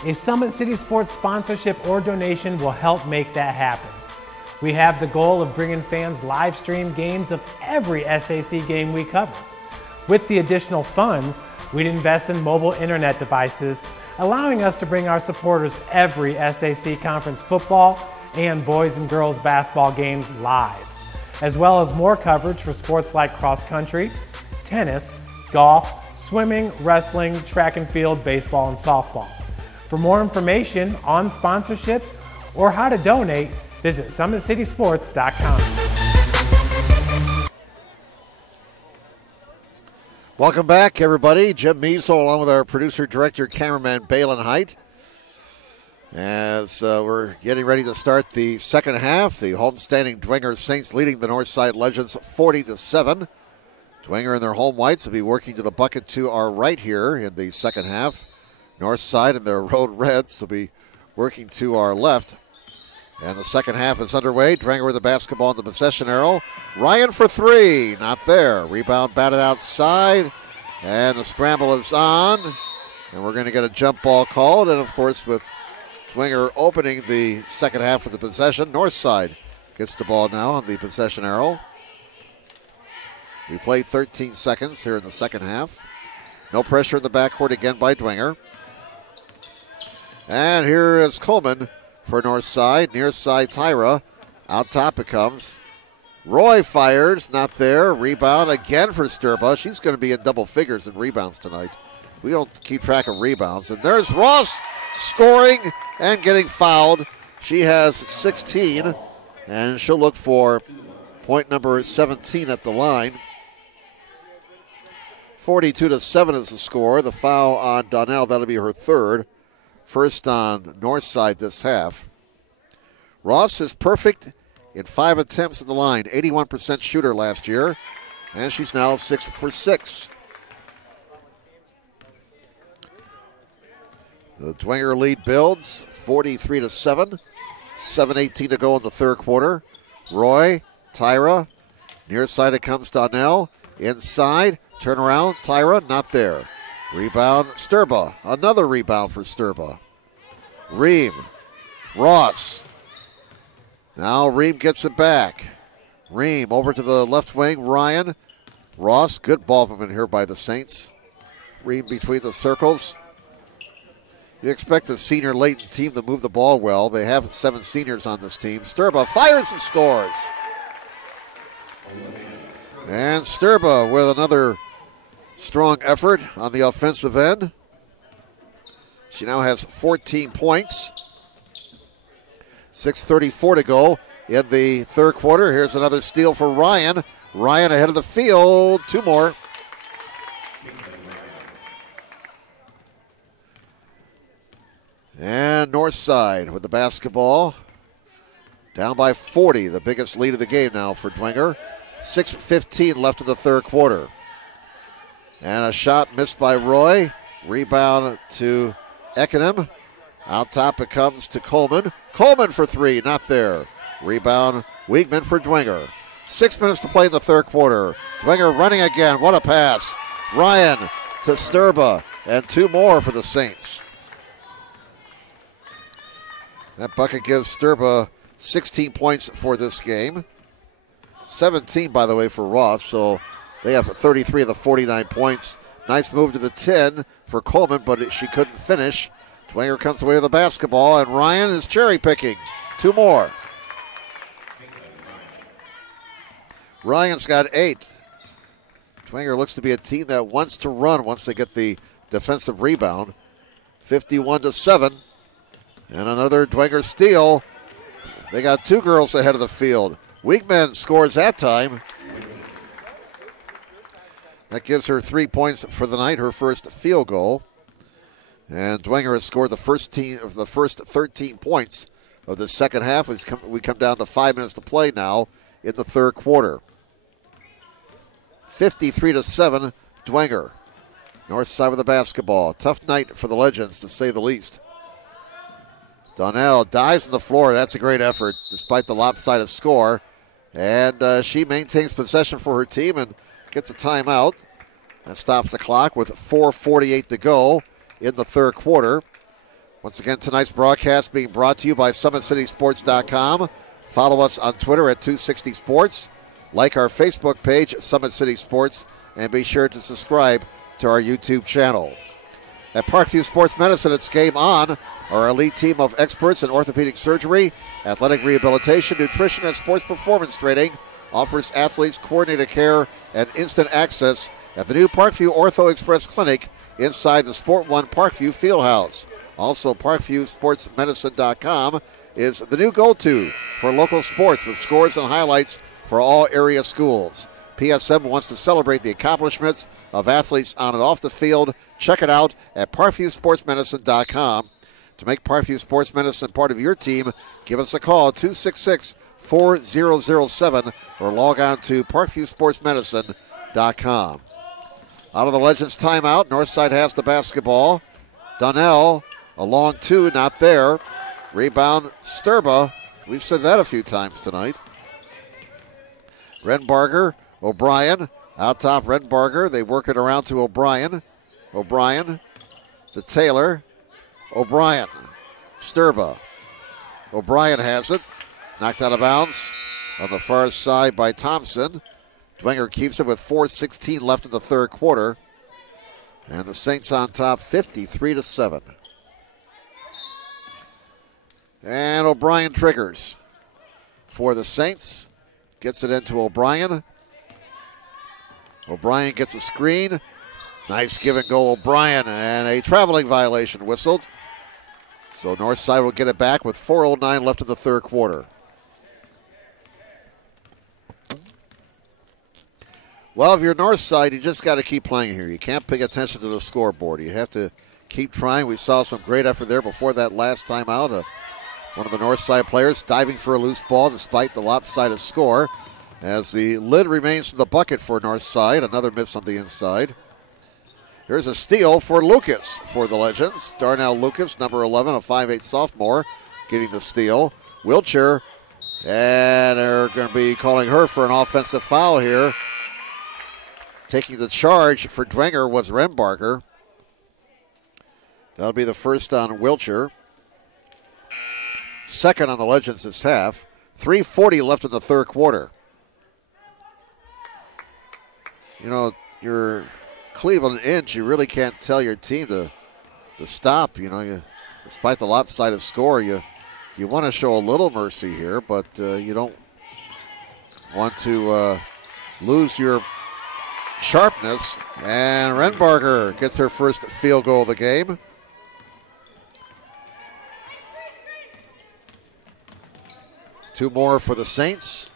A Summit City Sports sponsorship or donation will help make that happen. We have the goal of bringing fans live stream games of every SAC game we cover. With the additional funds, we'd invest in mobile internet devices, allowing us to bring our supporters every SAC conference football and boys and girls basketball games live, as well as more coverage for sports like cross country, tennis, golf, swimming, wrestling, track and field, baseball, and softball. For more information on sponsorships or how to donate, visit SummitCitySports.com. Welcome back, everybody. Jim Measle along with our producer, director, cameraman, Balin Height. As we're getting ready to start the second half, the homestanding Dwenger Saints leading the Northside Legends 40-7. Dwenger in their home whites will be working to the bucket to our right here in the second half. Northside and their road reds will be working to our left. And the second half is underway. Dwenger with the basketball in the possession arrow. Ryan for three. Not there. Rebound batted outside. And the scramble is on. And we're going to get a jump ball called. And, of course, with Dwenger opening the second half of the possession, Northside gets the ball now on the possession arrow. We played 13 seconds here in the second half. No pressure in the backcourt again by Dwenger. And here is Coleman for Northside. Near side, Tyra. Out top it comes. Roy fires, not there. Rebound again for Sturba. She's going to be in double figures in rebounds tonight. We don't keep track of rebounds. And there's Ross scoring and getting fouled. She has 16, and she'll look for point number 17 at the line. 42-7 is the score. The foul on Donnell, that'll be her third. First on Northside this half. Ross is perfect in 5 attempts at the line. 81% shooter last year. And she's now 6 for 6. The Dwenger lead builds 43-7. 7:18 to go in the third quarter. Roy, Tyra. Near side it comes Donnell. Inside. Turn around. Tyra, not there. Rebound, Sturba. Another rebound for Sturba. Ream. Ross. Now Ream gets it back. Ream over to the left wing. Ryan. Ross. Good ball movement here by the Saints. Ream between the circles. You expect a senior laden team to move the ball well. They have 7 seniors on this team. Sturba fires and scores. And Sturba with another strong effort on the offensive end. She now has 14 points. 6:34 to go in the third quarter. Here's another steal for Ryan. Ryan ahead of the field. 2 more. And Northside with the basketball. Down by 40, the biggest lead of the game now for Dwenger. 6:15 left in the third quarter. And a shot missed by Roy. Rebound to Eckenham. Out top it comes to Coleman. Coleman for 3, not there. Rebound, Wiegman for Dwenger. 6 minutes to play in the third quarter. Dwenger running again. What a pass. Ryan to Sturba. And 2 more for the Saints. That bucket gives Sturba 16 points for this game. 17, by the way, for Ross. So they have 33 of the 49 points. Nice move to the 10 for Coleman, but she couldn't finish. Dwenger comes away with the basketball, and Ryan is cherry picking. 2 more. Ryan's got 8. Dwenger looks to be a team that wants to run once they get the defensive rebound. 51-7. And another Dwenger steal. They got 2 girls ahead of the field. Wiegman scores that time. That gives her 3 points for the night, her first field goal. And Dwenger has scored the first 13 points of the second half. We come down to 5 minutes to play now in the third quarter. 53-7, Dwenger. North side with the basketball. Tough night for the Legends, to say the least. Donnell dives on the floor. That's a great effort despite the lopsided score. And she maintains possession for her team and gets a timeout. That stops the clock with 4:48 to go in the third quarter. Once again, tonight's broadcast being brought to you by SummitCitySports.com. Follow us on Twitter at 260 Sports. Like our Facebook page, Summit City Sports. And be sure to subscribe to our YouTube channel. At Parkview Sports Medicine, it's game on. Our elite team of experts in orthopedic surgery, athletic rehabilitation, nutrition, and sports performance training offers athletes coordinated care and instant access at the new Parkview Ortho Express Clinic inside the Sport One Parkview Fieldhouse. Also, ParkviewSportsMedicine.com is the new go-to for local sports with scores and highlights for all area schools. PSM wants to celebrate the accomplishments of athletes on and off the field. Check it out at ParkviewSportsMedicine.com. To make Parkview Sports Medicine part of your team, give us a call, 266-4007, or log on to ParkviewSportsMedicine.com. Out of the Legends timeout, Northside has the basketball. Donnell, a long two, not there. Rebound, Sturba. We've said that a few times tonight. Renbarger, O'Brien, out top Renbarger. They work it around to O'Brien. O'Brien to Taylor. O'Brien, Sturba. O'Brien has it. Knocked out of bounds on the far side by Thompson. Dwenger keeps it with 4:16 left in the third quarter. And the Saints on top 53-7. And O'Brien triggers for the Saints. Gets it into O'Brien. O'Brien gets a screen. Nice give and go, O'Brien, and a traveling violation whistled. So Northside will get it back with 4:09 left in the third quarter. Well, if you're Northside, you just got to keep playing here. You can't pay attention to the scoreboard. You have to keep trying. We saw some great effort there before that last time out. One of the Northside players diving for a loose ball despite the lopsided score. As the lid remains in the bucket for Northside. Another miss on the inside. Here's a steal for Lucas for the Legends. Darnell Lucas, number 11, a 5'8 sophomore, getting the steal. Wiltshire, and they're going to be calling her for an offensive foul here. Taking the charge for Dwenger was Renbarger. That'll be the first on Wiltshire. Second on the Legends this half. 3:40 left in the third quarter. You know, your Cleveland inch, you really can't tell your team to stop. You know, despite the lopsided score, you want to show a little mercy here, but you don't want to lose your sharpness. And Renbarger gets her first field goal of the game. Two more for the Saints.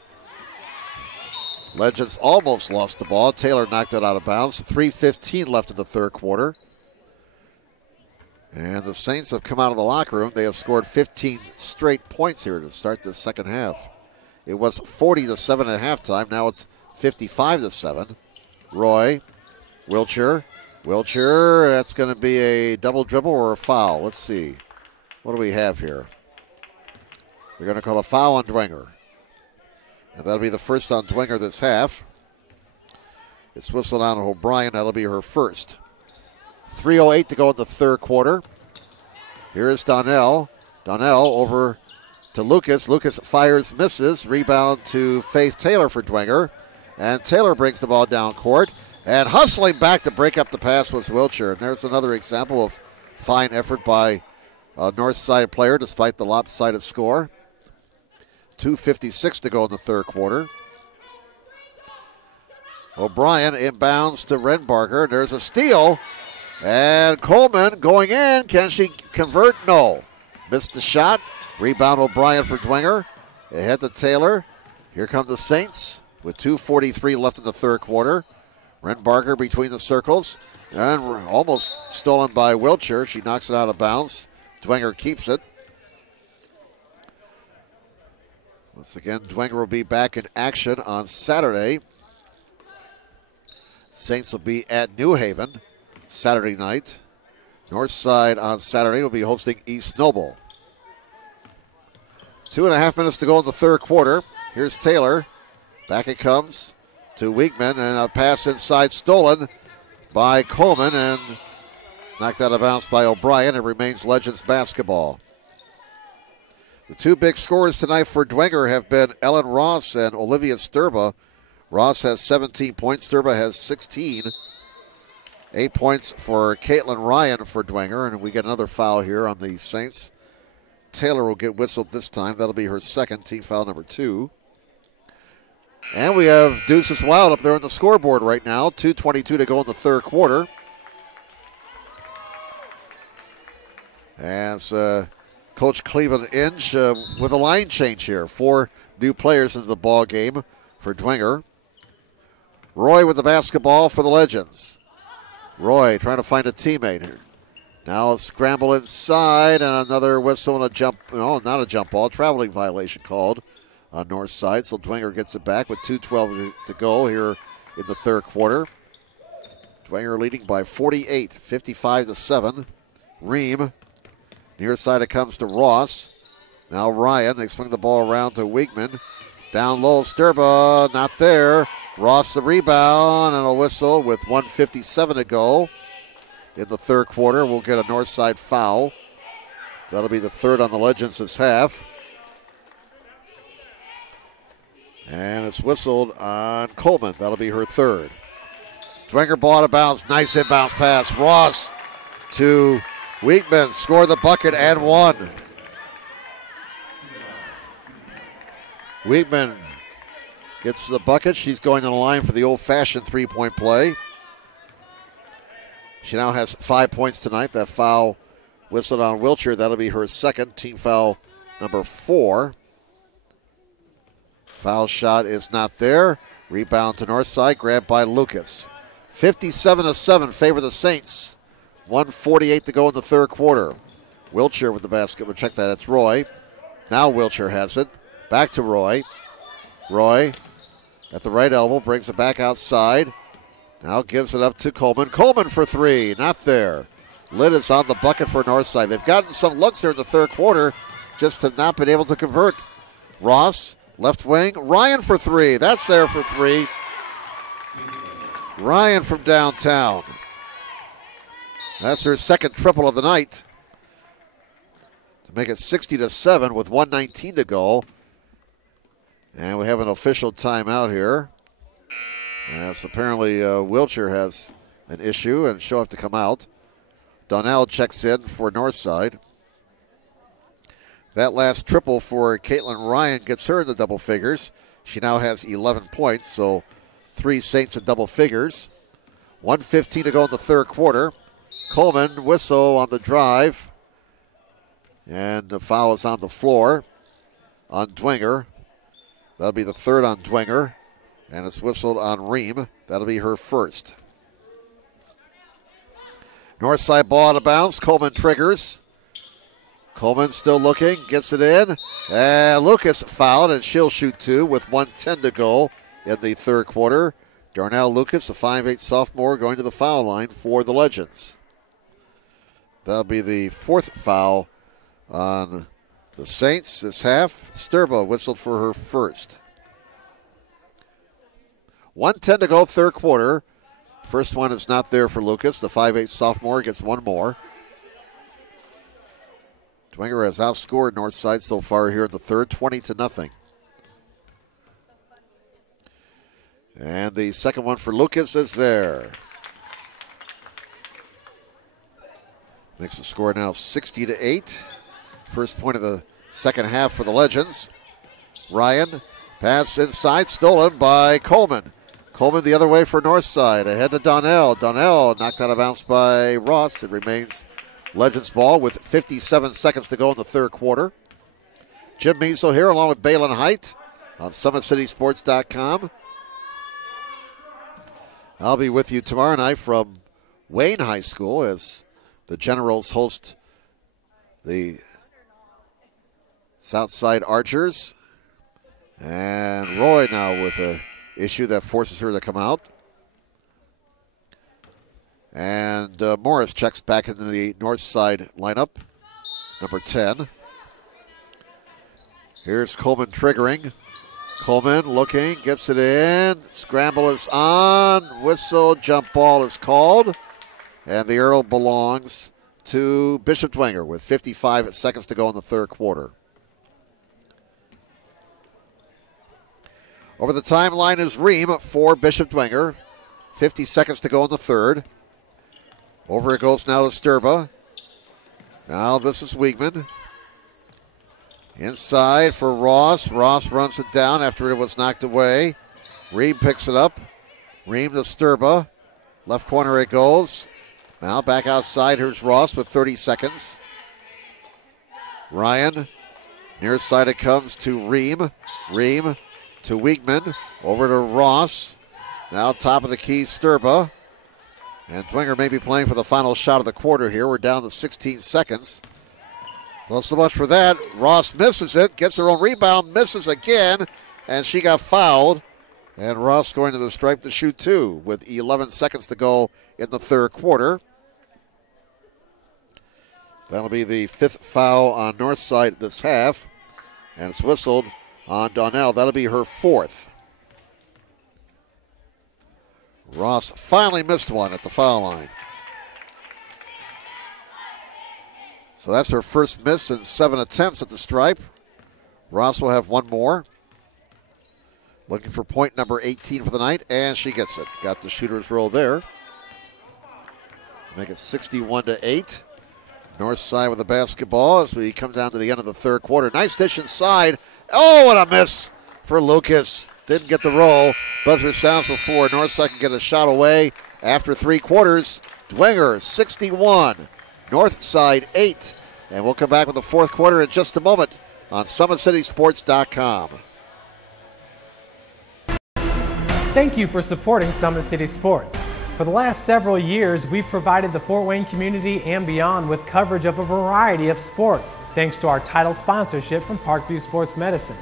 Legends almost lost the ball. Taylor knocked it out of bounds. 3:15 left in the third quarter. And the Saints have come out of the locker room. They have scored 15 straight points here to start the second half. It was 40-7 at halftime. Now it's 55-7. Roy, Wiltshire. That's going to be a double dribble or a foul. Let's see. What do we have here? We're going to call a foul on Dwenger. And that'll be the first on Dwenger this half. It's whistled on O'Brien. That'll be her first. 3:08 to go in the third quarter. Here is Donnell. Donnell over to Lucas. Lucas fires, misses. Rebound to Faith Taylor for Dwenger. And Taylor brings the ball down court. And hustling back to break up the pass was Wiltshire. And there's another example of fine effort by a Northside player despite the lopsided score. 2:56 to go in the third quarter. O'Brien inbounds to Renbarger. There's a steal. And Coleman going in. Can she convert? No. Missed the shot. Rebound O'Brien for Dwenger. Ahead to Taylor. Here come the Saints with 2:43 left in the third quarter. Renbarger between the circles. And almost stolen by Wiltshire. She knocks it out of bounds. Dwenger keeps it. Once again, Dwenger will be back in action on Saturday. Saints will be at New Haven Saturday night. Northside on Saturday will be hosting East Noble. 2.5 minutes to go in the third quarter. Here's Taylor. Back it comes to Weigman, and a pass inside stolen by Coleman and knocked out of bounds by O'Brien. It remains Legends basketball. The two big scorers tonight for Dwenger have been Ellen Ross and Olivia Sturba. Ross has 17 points. Sturba has 16. 8 points for Caitlin Ryan for Dwenger, and we get another foul here on the Saints. Taylor will get whistled this time. That'll be her second, team foul number 2. And we have Deuces Wild up there on the scoreboard right now. 2:22 to go in the third quarter. As Coach Cleveland Inge with a line change here. 4 new players into the ball game for Dwenger. Roy with the basketball for the Legends. Roy trying to find a teammate here. Now a scramble inside and another whistle and a jump. No, not a jump ball. Traveling violation called on north side. So Dwenger gets it back with 2:12 to go here in the third quarter. Dwenger leading by 48, 55-7. Ream. Near side it comes to Ross. Now Ryan. They swing the ball around to Weigman. Down low, Sturba, not there. Ross the rebound and a whistle with 1:57 to go in the third quarter. We'll get a north side foul. That'll be the third on the Legends this half. And it's whistled on Coleman. That'll be her third. Dwenger ball out of bounds. Nice inbounds pass. Ross to Weigman. Score the bucket and one. Weigman gets the bucket. She's going on the line for the old-fashioned three-point play. She now has 5 points tonight. That foul whistled on Wiltshire. That'll be her second, team foul number 4. Foul shot is not there. Rebound to north side, grabbed by Lucas. 57-7, favor the Saints. 1:48 to go in the third quarter. Wiltshire with the basket. We'll check that. It's Roy. Now Wiltshire has it. Back to Roy. Roy at the right elbow, brings it back outside. Now gives it up to Coleman. Coleman for 3, not there. Lid is on the bucket for Northside. They've gotten some looks here in the third quarter, just have not been able to convert. Ross, left wing. Ryan for 3, that's there for 3. Ryan from downtown. That's her second triple of the night. To make it 60-7 with 1:19 to go. And we have an official timeout here. Yes, apparently Wiltshire has an issue and she'll have to come out. Donnell checks in for Northside. That last triple for Caitlin Ryan gets her in the double figures. She now has 11 points, so 3 Saints in double figures. 1:15 to go in the third quarter. Coleman, whistle on the drive. And the foul is on the floor on Dwenger. That'll be the third on Dwenger. And it's whistled on Ream. That'll be her first. Northside ball out of bounds. Coleman triggers. Coleman still looking. Gets it in. And Lucas fouled, and she'll shoot 2 with 1:10 to go in the third quarter. Darnell Lucas, a 5'8 sophomore, going to the foul line for the Legends. That'll be the 4th foul on the Saints this half. Sturba whistled for her first. 1:10 to go, third quarter. First one is not there for Lucas. The 5'8 sophomore gets one more. Dwenger has outscored Northside so far here in the third, 20-0. And the second one for Lucas is there. Makes the score now 60-8. First point of the second half for the Legends. Ryan, pass inside, stolen by Coleman. Coleman the other way for Northside. Ahead to Donnell. Donnell knocked out of bounds by Ross. It remains Legends ball with 57 seconds to go in the third quarter. Jim Measle here along with Balin Height on SummitCitySports.com. I'll be with you tomorrow night from Wayne High School as the Generals host the Southside Archers. And Roy now with a issue that forces her to come out. And Morris checks back into the north side lineup, number 10. Here's Coleman triggering. Coleman looking, gets it in. Scramble is on. Whistle, jump ball is called. And the arrow belongs to Bishop Dwenger with 55 seconds to go in the third quarter. Over the timeline is Ream for Bishop Dwenger. 50 seconds to go in the third. Over it goes now to Sturba. Now this is Wiegman. Inside for Ross. Ross runs it down after it was knocked away. Ream picks it up. Ream to Sturba. Left corner it goes. Now back outside. Here's Ross with 30 seconds. Ryan. Near side it comes to Ream. Ream to Wiegman. Over to Ross. Now top of the key, Sturba. And Dwenger may be playing for the final shot of the quarter here. We're down to 16 seconds. Well, so much for that. Ross misses it, gets her own rebound, misses again, and she got fouled. And Ross going to the stripe to shoot two with 11 seconds to go in the third quarter. That'll be the fifth foul on Northside this half. And it's whistled on Donnell. That'll be her fourth. Ross finally missed one at the foul line. So that's her first miss in 7 attempts at the stripe. Ross will have one more. Looking for point number 18 for the night, and she gets it. Got the shooter's roll there. Make it 61-8. North side with the basketball as we come down to the end of the third quarter. Nice dish inside. Oh, what a miss for Lucas. Didn't get the roll. Buzzer sounds before Northside can get a shot away after 3 quarters. Dwenger 61, Northside 8. And we'll come back with the fourth quarter in just a moment on SummitCitySports.com. Thank you for supporting Summit City Sports. For the last several years, we've provided the Fort Wayne community and beyond with coverage of a variety of sports, thanks to our title sponsorship from Parkview Sports Medicine.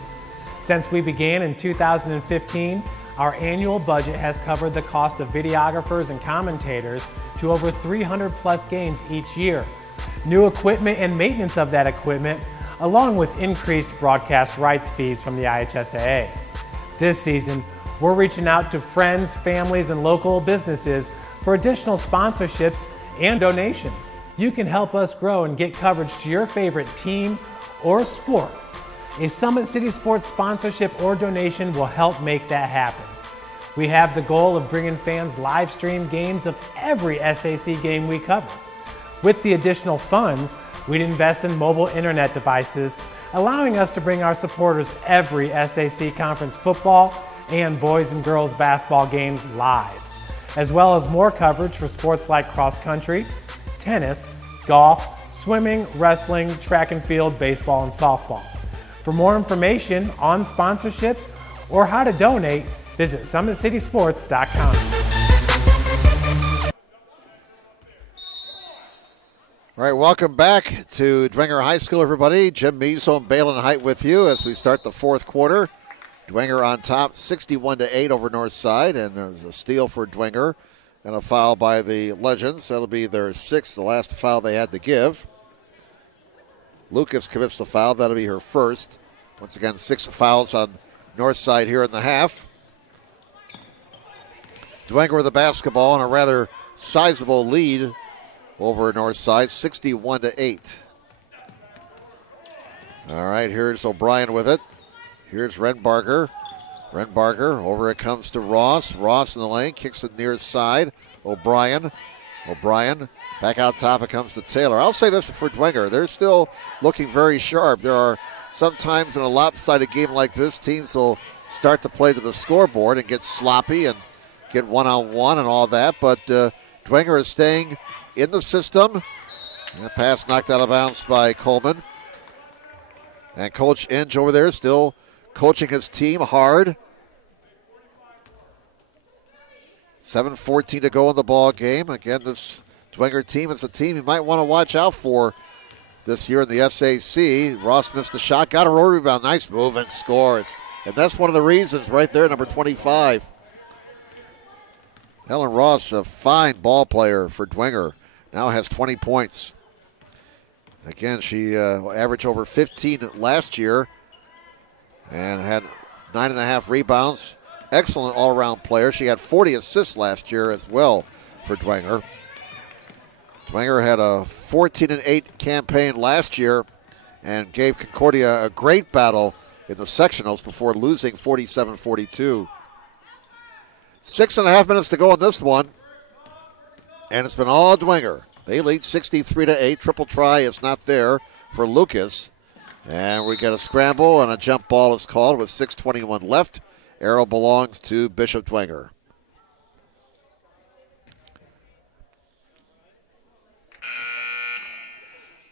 Since we began in 2015, our annual budget has covered the cost of videographers and commentators to over 300 plus games each year. New equipment and maintenance of that equipment, along with increased broadcast rights fees from the IHSAA. This season, we're reaching out to friends, families, and local businesses for additional sponsorships and donations. You can help us grow and get coverage to your favorite team or sport. A Summit City Sports sponsorship or donation will help make that happen. We have the goal of bringing fans live stream games of every SAC game we cover. With the additional funds, we'd invest in mobile internet devices, allowing us to bring our supporters every SAC conference football and boys and girls basketball games live, as well as more coverage for sports like cross country, tennis, golf, swimming, wrestling, track and field, baseball, and softball. For more information on sponsorships or how to donate, visit SummitCitySports.com. All right, welcome back to Dwenger High School, everybody. Jim Measle and Balin Height with you as we start the fourth quarter. Dwenger on top, 61-8 over Northside, and there's a steal for Dwenger and a foul by the Legends. That'll be their sixth, the last foul they had to give. Lucas commits the foul. That'll be her first. Once again, 6 fouls on Northside here in the half. Dwenger with the basketball and a rather sizable lead over Northside, 61-8. All right, here's O'Brien with it. Here's Renbarger. Renbarger, over it comes to Ross. Ross in the lane, kicks it near side. O'Brien. O'Brien, back out top, it comes to Taylor. I'll say this for Dwenger. They're still looking very sharp. There are sometimes in a lopsided game like this, teams will start to play to the scoreboard and get sloppy and get one-on-one and all that. But Dwenger is staying in the system. And a pass knocked out of bounds by Coleman. And Coach Inge over there still coaching his team hard. 7:14 to go in the ball game. Again, this Dwenger team is a team you might want to watch out for this year in the SAC. Ross missed a shot, got a roll rebound. Nice move and scores. And that's one of the reasons right there, number 25. Helen Ross, a fine ball player for Dwenger, now has 20 points. Again, she averaged over 15 last year. and had 9.5 rebounds. Excellent all-around player. She had 40 assists last year as well for Dwenger. Dwenger had a 14-8 campaign last year and gave Concordia a great battle in the sectionals before losing 47-42. 6.5 minutes to go in this one, and it's been all Dwenger. They lead 63-8. Triple try is not there for Lucas. And we get a scramble, and a jump ball is called with 6:21 left. Arrow belongs to Bishop Dwenger.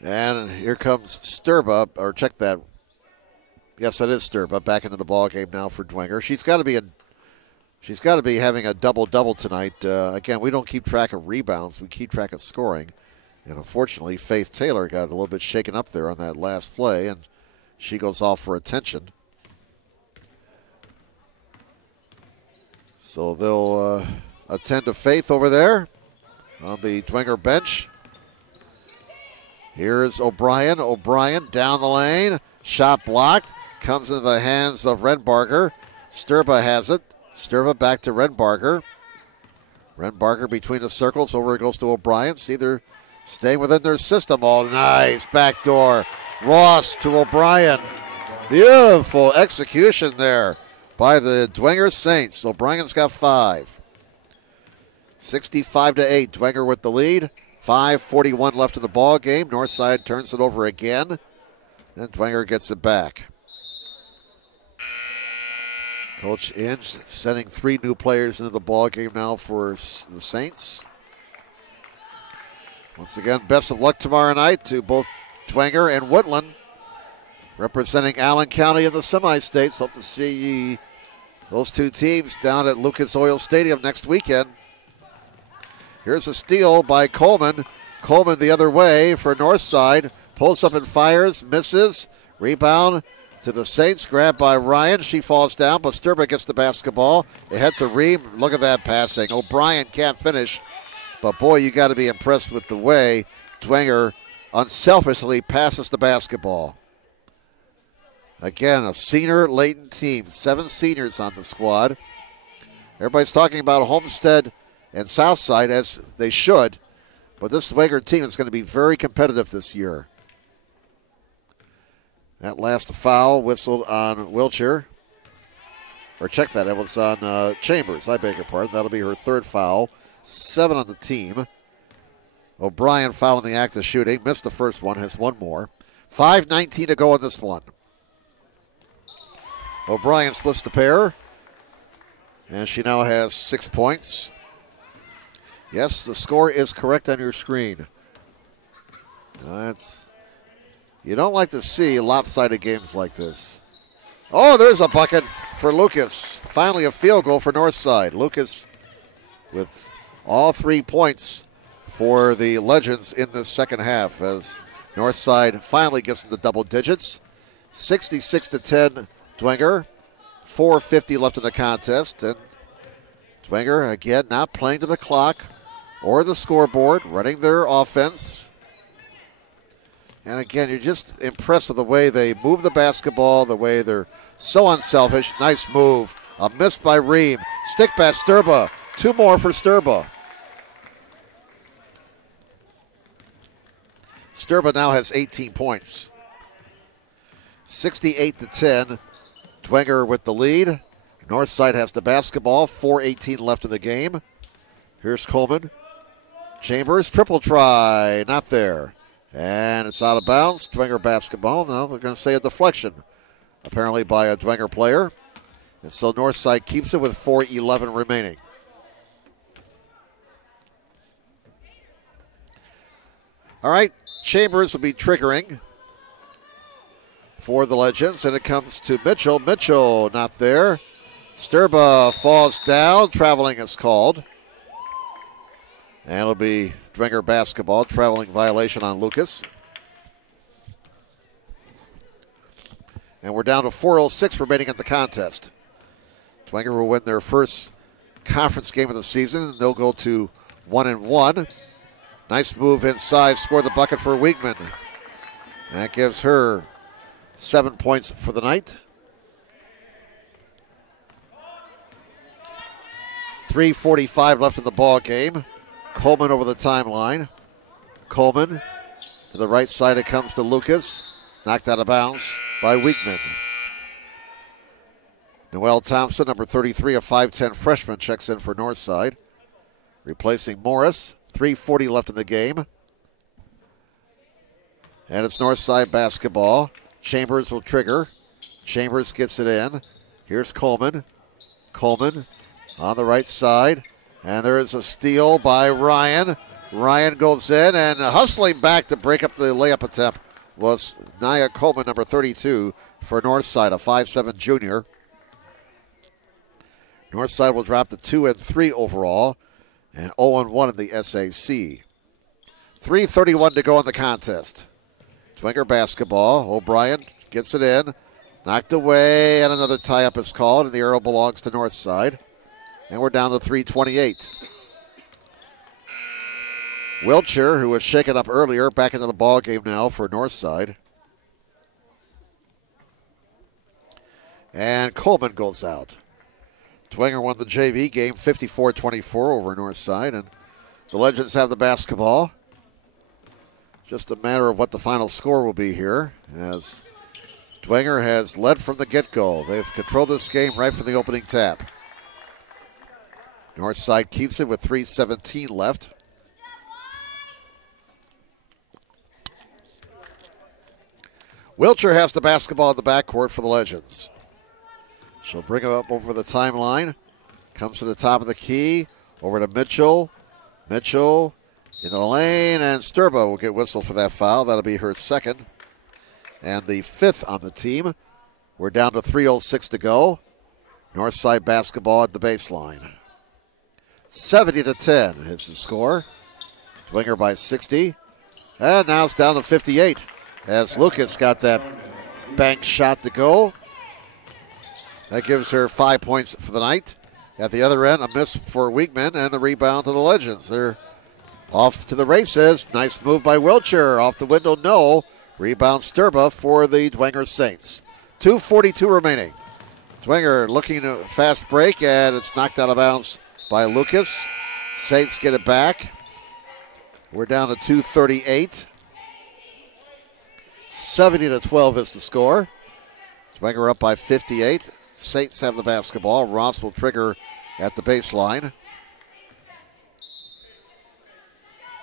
And here comes Sturba, or check that. Yes, that is Sturba back into the ball game now for Dwenger. She's got to be having a double-double tonight. Again, we don't keep track of rebounds. We keep track of scoring. And unfortunately, Faith Taylor got a little bit shaken up there on that last play, and she goes off for attention. So they'll attend to Faith over there on the Dwenger bench. Here's O'Brien. O'Brien down the lane. Shot blocked. Comes into the hands of Renbarger. Sturba has it. Sturba back to Renbarger. Renbarger between the circles. Over it goes to O'Brien. See, they're staying within their system. Oh, nice. Backdoor. Ross to O'Brien. Beautiful execution there by the Dwenger Saints. O'Brien's got 5. 65-8. Dwenger with the lead. 5:41 left in the ball game. Northside turns it over again. And Dwenger gets it back. Coach Inge sending 3 new players into the ball game now for the Saints. Once again, best of luck tomorrow night to both Dwenger and Woodland, representing Allen County in the semi-states. Hope to see those two teams down at Lucas Oil Stadium next weekend. Here's a steal by Coleman. Coleman the other way for Northside. Pulls up and fires, misses. Rebound to the Saints, grabbed by Ryan. She falls down, but Sturba gets the basketball. Ahead to Ream. Look at that passing. O'Brien can't finish. But boy, you got to be impressed with the way Dwenger unselfishly passes the basketball. Again, a senior-laden team. 7 seniors on the squad. Everybody's talking about Homestead and Southside, as they should. But this Dwenger team is going to be very competitive this year. That last foul whistled on Wiltshire. Or check that, it was on Chambers. I beg your pardon. That'll be her 3rd foul. 7 on the team. O'Brien fouled in the act of shooting. Missed the first one. Has 1 more. 5:19 to go in this one. O'Brien splits the pair. And she now has 6 points. Yes, the score is correct on your screen. You don't like to see lopsided games like this. Oh, there's a bucket for Lucas. Finally a field goal for Northside. Lucas with all 3 points for the Legends in the second half as Northside finally gets into double digits. 66-10 Dwenger. 4:50 left in the contest. And Dwenger, again, not playing to the clock or the scoreboard, running their offense. And again, you're just impressed with the way they move the basketball, the way they're so unselfish. Nice move. A miss by Ream. Stick back Sturba. 2 more for Sturba. Sturba now has 18 points. 68-10. Dwenger with the lead. Northside has the basketball. 4:18 left in the game. Here's Coleman. Chambers, triple try. Not there. And it's out of bounds. Dwenger basketball. Now they're going to say a deflection, apparently by a Dwenger player. And so Northside keeps it with 4:11 remaining. All right, Chambers will be triggering for the Legends, and it comes to Mitchell. Mitchell not there. Sturba falls down. Traveling is called. And it'll be Dwenger basketball. Traveling violation on Lucas. And we're down to 4:06 remaining in the contest. Dwenger will win their first conference game of the season. They'll go to 1-1. Nice move inside. Score the bucket for Weigman. That gives her 7 points for the night. 3:45 left in the ball game. Coleman over the timeline. Coleman to the right side. It comes to Lucas. Knocked out of bounds by Weekman. Noel Thompson, number 33, a 5'10 freshman, checks in for Northside. Replacing Morris. 3:40 left in the game. And it's Northside basketball. Chambers will trigger. Chambers gets it in. Here's Coleman. Coleman on the right side. And there is a steal by Ryan. Ryan goes in, and hustling back to break up the layup attempt was Nia Coleman, number 32, for Northside, a 5'7 junior. Northside will drop to 2-3 overall and 0-1 in the SAC. 3:31 to go in the contest. Dwenger basketball. O'Brien gets it in. Knocked away, and another tie-up is called, and the arrow belongs to Northside. And we're down to 3:28. Wiltshire, who was shaken up earlier, back into the ball game now for Northside. And Coleman goes out. Dwenger won the JV game 54-24 over Northside, and the Legends have the basketball. Just a matter of what the final score will be here, as Dwenger has led from the get-go. They've controlled this game right from the opening tap. Northside keeps it with 3:17 left. Wiltshire has the basketball in the backcourt for the Legends. She'll bring it up over the timeline. Comes to the top of the key. Over to Mitchell. Mitchell in the lane, and Sturba will get whistled for that foul. That'll be her second and the fifth on the team. We're down to 3:06 to go. Northside basketball at the baseline. 70-10 is the score. Dwenger by 60. And now it's down to 58 as Lucas got that bank shot to go. That gives her 5 points for the night. At the other end, a miss for Weekman, and the rebound to the Legends. They're off to the races. Nice move by Wiltshire. Off the window, no. Rebound Sturba for the Dwenger Saints. 2:42 remaining. Dwenger looking at a fast break, and it's knocked out of bounds by Lucas. Saints get it back. We're down to 2:38. 70-12 is the score. Dwenger up by 58. Saints have the basketball. Ross will trigger at the baseline.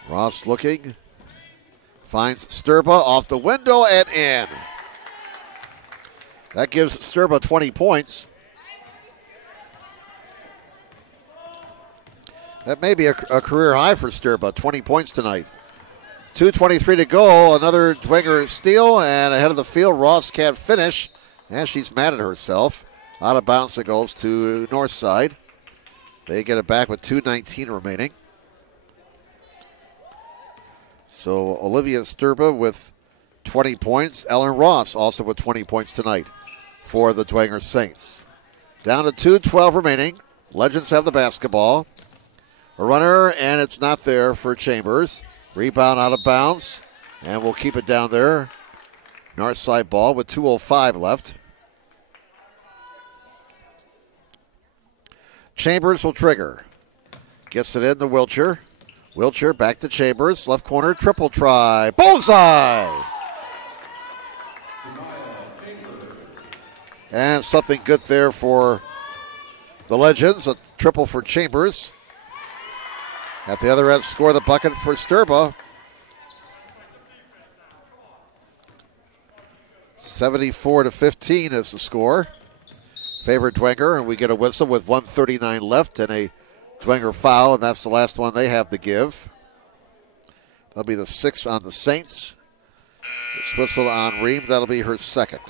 Ross looking. Finds Sturba off the window and in. That gives Sturba 20 points. That may be a career high for Sturba, 20 points tonight. 2:23 to go, another Dwenger steal, and ahead of the field, Ross can't finish, and she's mad at herself. Out of bounds it goes to Northside. They get it back with 2:19 remaining. So Olivia Sturba with 20 points. Ellen Ross also with 20 points tonight for the Dwenger Saints. Down to 2:12 remaining. Legends have the basketball. A runner, and it's not there for Chambers. Rebound out of bounds, and we'll keep it down there. Northside ball with 2:05 left. Chambers will trigger. Gets it in to Wiltshire. Wiltshire back to Chambers. Left corner, triple try. Bullseye! And something good there for the Legends. A triple for Chambers. At the other end, score the bucket for Sturba. 74-15 is the score. Favor Dwenger, and we get a whistle with 1:39 left and a Dwenger foul, and that's the last one they have to give. That'll be the sixth on the Saints. It's whistled on Ream. That'll be her second.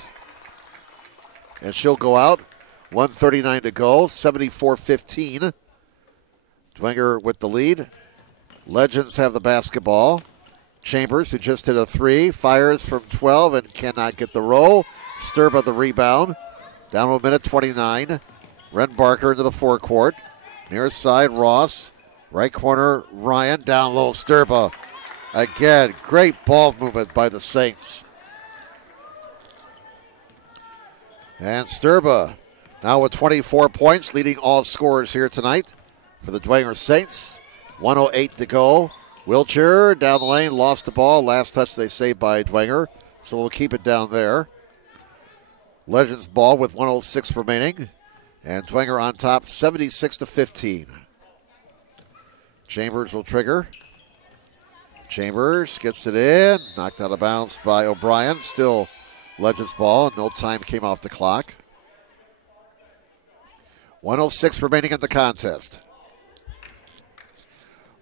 And she'll go out. 1:39 to go. 74-15. Dwenger with the lead. Legends have the basketball. Chambers, who just hit a three, fires from 12 and cannot get the roll. Sturba the rebound. Down to a minute 29. Ren Barker into the forecourt. Near side, Ross. Right corner, Ryan. Down low, Sturba. Again, great ball movement by the Saints. And Sturba now with 24 points, leading all scorers here tonight for the Dwenger Saints. 1:08 to go. Wiltshire down the lane, lost the ball. Last touch they saved by Dwenger, so we'll keep it down there. Legends ball with 1:06 remaining. And Dwenger on top, 76-15. Chambers will trigger. Chambers gets it in. Knocked out of bounds by O'Brien. Still Legends ball. No time came off the clock. 1:06 remaining in the contest.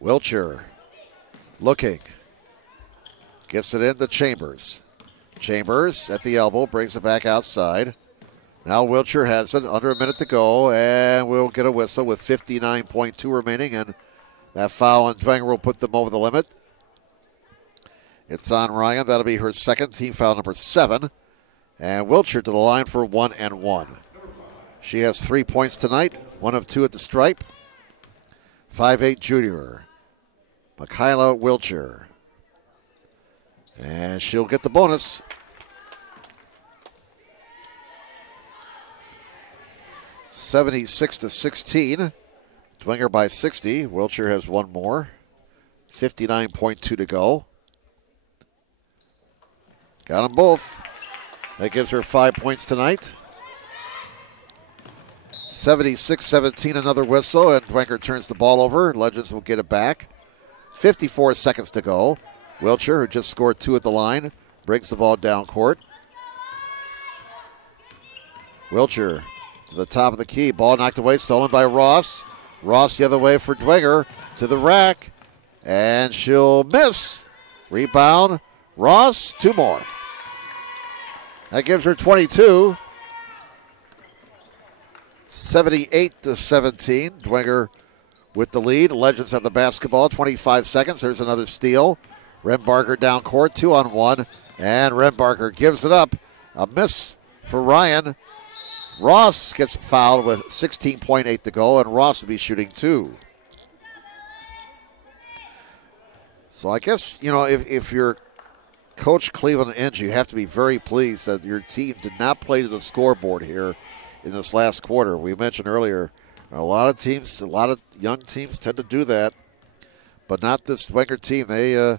Wiltshire looking. Gets it into Chambers. Chambers at the elbow, brings it back outside. Now Wiltshire has it, under a minute to go, and we'll get a whistle with 59.2 remaining, and that foul on Dwenger will put them over the limit. It's on Ryan. That'll be her second, team foul number 7. And Wiltshire to the line for 1-1. She has 3 points tonight, 1 of 2 at the stripe. 5'8" junior, Michaela Wiltshire. And she'll get the bonus. (76-16). Dwenger by 60. Wiltshire has one more. 59.2 to go. Got them both. That gives her 5 points tonight. 76-17, another whistle, and Dwenger turns the ball over. Legends will get it back. 54 seconds to go. Wiltshire, who just scored 2 at the line, brings the ball down court. Wiltshire to the top of the key. Ball knocked away, stolen by Ross. Ross the other way for Dwenger to the rack, and she'll miss. Rebound, Ross, 2 more. That gives her 22. 78-17. Dwenger with the lead. Legends have the basketball. 25 seconds. There's another steal. Rembarger down court, 2-on-1. And Rembarger gives it up. A miss for Ryan. Ross gets fouled with 16.8 to go, and Ross will be shooting 2. So I guess, you know, if you're Coach Cleveland Inge, you have to be very pleased that your team did not play to the scoreboard here in this last quarter. We mentioned earlier, a lot of teams, a lot of young teams tend to do that, but not this Dwenger team. They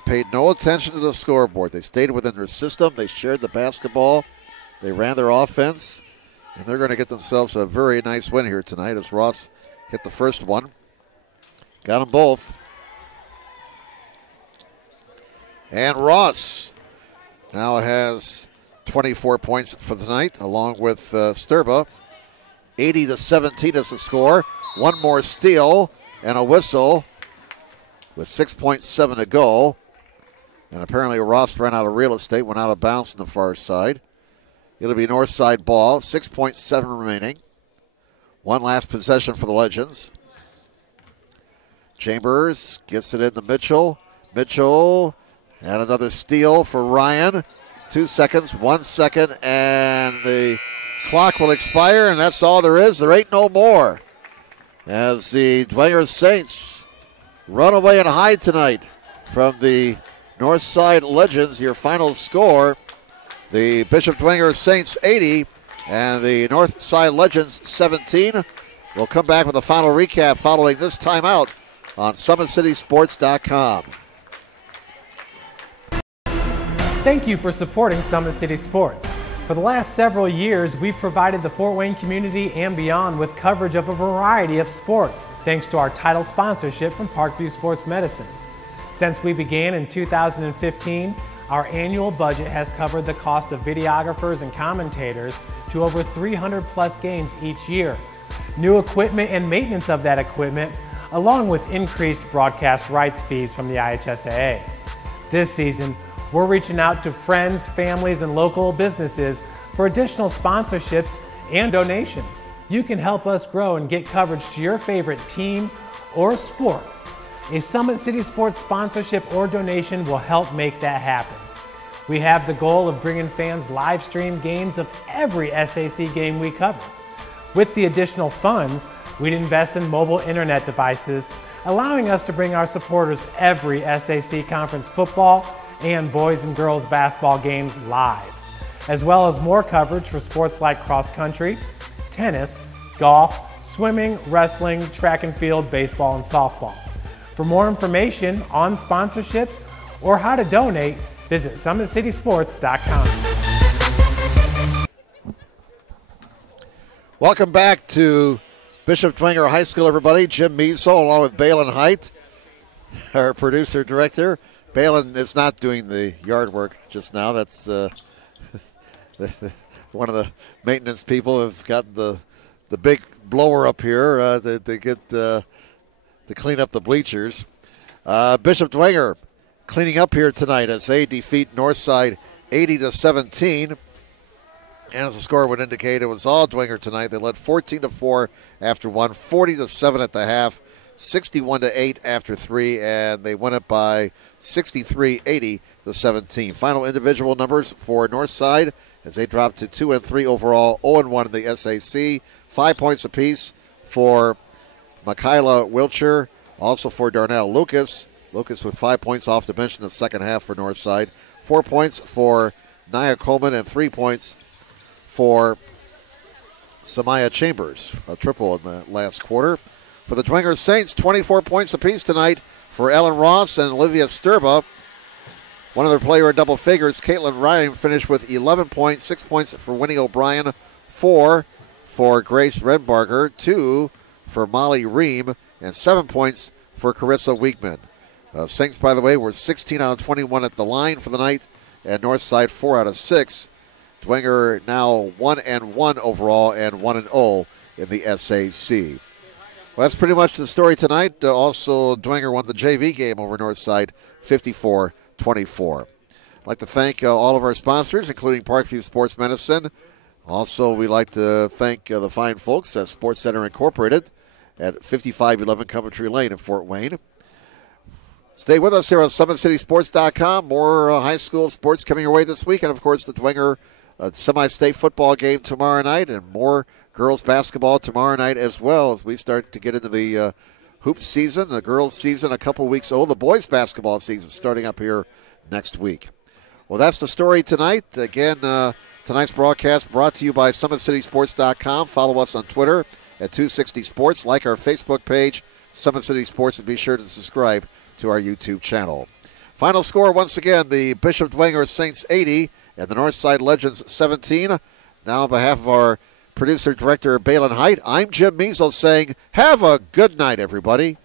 paid no attention to the scoreboard. They stayed within their system. They shared the basketball. They ran their offense, and they're going to get themselves a very nice win here tonight as Ross hit the first one. Got them both. And Ross now has 24 points for the night, along with Sturba. 80-17 is the score. One more steal and a whistle with 6.7 to go. And apparently Ross ran out of real estate, went out of bounds on the far side. It'll be north side ball, 6.7 remaining. One last possession for the Legends. Chambers gets it into Mitchell. Mitchell, and another steal for Ryan. 2 seconds, 1 second, and the clock will expire, and that's all there is. There ain't no more. As the Dwenger Saints run away and hide tonight from the Northside Legends. Your final score, the Bishop Dwenger Saints 80 and the Northside Legends 17. We'll come back with a final recap following this timeout on SummitCitySports.com. Thank you for supporting Summit City Sports. For the last several years, we've provided the Fort Wayne community and beyond with coverage of a variety of sports, thanks to our title sponsorship from Parkview Sports Medicine. Since we began in 2015, our annual budget has covered the cost of videographers and commentators to over 300 plus games each year. New equipment and maintenance of that equipment, along with increased broadcast rights fees from the IHSAA. This season, we're reaching out to friends, families, and local businesses for additional sponsorships and donations. You can help us grow and get coverage to your favorite team or sport. A Summit City Sports sponsorship or donation will help make that happen. We have the goal of bringing fans live stream games of every SAC game we cover. With the additional funds, we'd invest in mobile internet devices, allowing us to bring our supporters every SAC conference football and boys and girls basketball games live, as well as more coverage for sports like cross country, tennis, golf, swimming, wrestling, track and field, baseball, and softball. For more information on sponsorships or how to donate, visit SummitCitySports.com. Welcome back to Bishop Dwenger High School, everybody. Jim Measle along with Balin Height, our producer-director. Balin is not doing the yard work just now. That's one of the maintenance people have got the big blower up here to get to clean up the bleachers. Bishop Dwenger cleaning up here tonight as they defeat Northside 80-17. And as the score would indicate, it was all Dwenger tonight. They led 14-4 after 1, 40-7 at the half, 61-8 after 3, and they won it by 63-80-17. Final individual numbers for Northside as they dropped to 2-3 overall, 0-1 in the SAC. 5 points apiece for Michaela Wilcher, also for Darnell Lucas. Lucas with 5 points off the bench in the second half for Northside. 4 points for Nia Coleman and 3 points for Samaya Chambers, a triple in the last quarter. For the Dwenger Saints, 24 points apiece tonight for Ellen Ross and Olivia Sturba. One other player in double figures, Caitlin Ryan, finished with 11 points, 6 points for Winnie O'Brien, 4 for Grace Redbarger, 2 for Molly Ream, and 7 points for Carissa Weekman. Saints, by the way, were 16 out of 21 at the line for the night, and Northside 4 out of 6. Dwenger now 1-1 overall and 1-0 in the SAC. Well, that's pretty much the story tonight. Also, Dwenger won the JV game over Northside 54-24. I'd like to thank all of our sponsors, including Parkview Sports Medicine. Also, we'd like to thank the fine folks at Sports Center Incorporated at 5511 Coventry Lane in Fort Wayne. Stay with us here on SummitCitySports.com. More high school sports coming your way this week. And, of course, the Dwenger semi-state football game tomorrow night and more girls basketball tomorrow night as well as we start to get into the hoop season, the girls season a couple weeks old, the boys basketball season starting up here next week. Well, that's the story tonight. Again, tonight's broadcast brought to you by SummitCitySports.com. Follow us on Twitter at 260 Sports. Like our Facebook page, Summit City Sports, and be sure to subscribe to our YouTube channel. Final score, once again, the Bishop Dwenger Saints 80 and the Northside Legends 17. Now on behalf of our producer-director, Balin Height, I'm Jim Measle saying have a good night, everybody.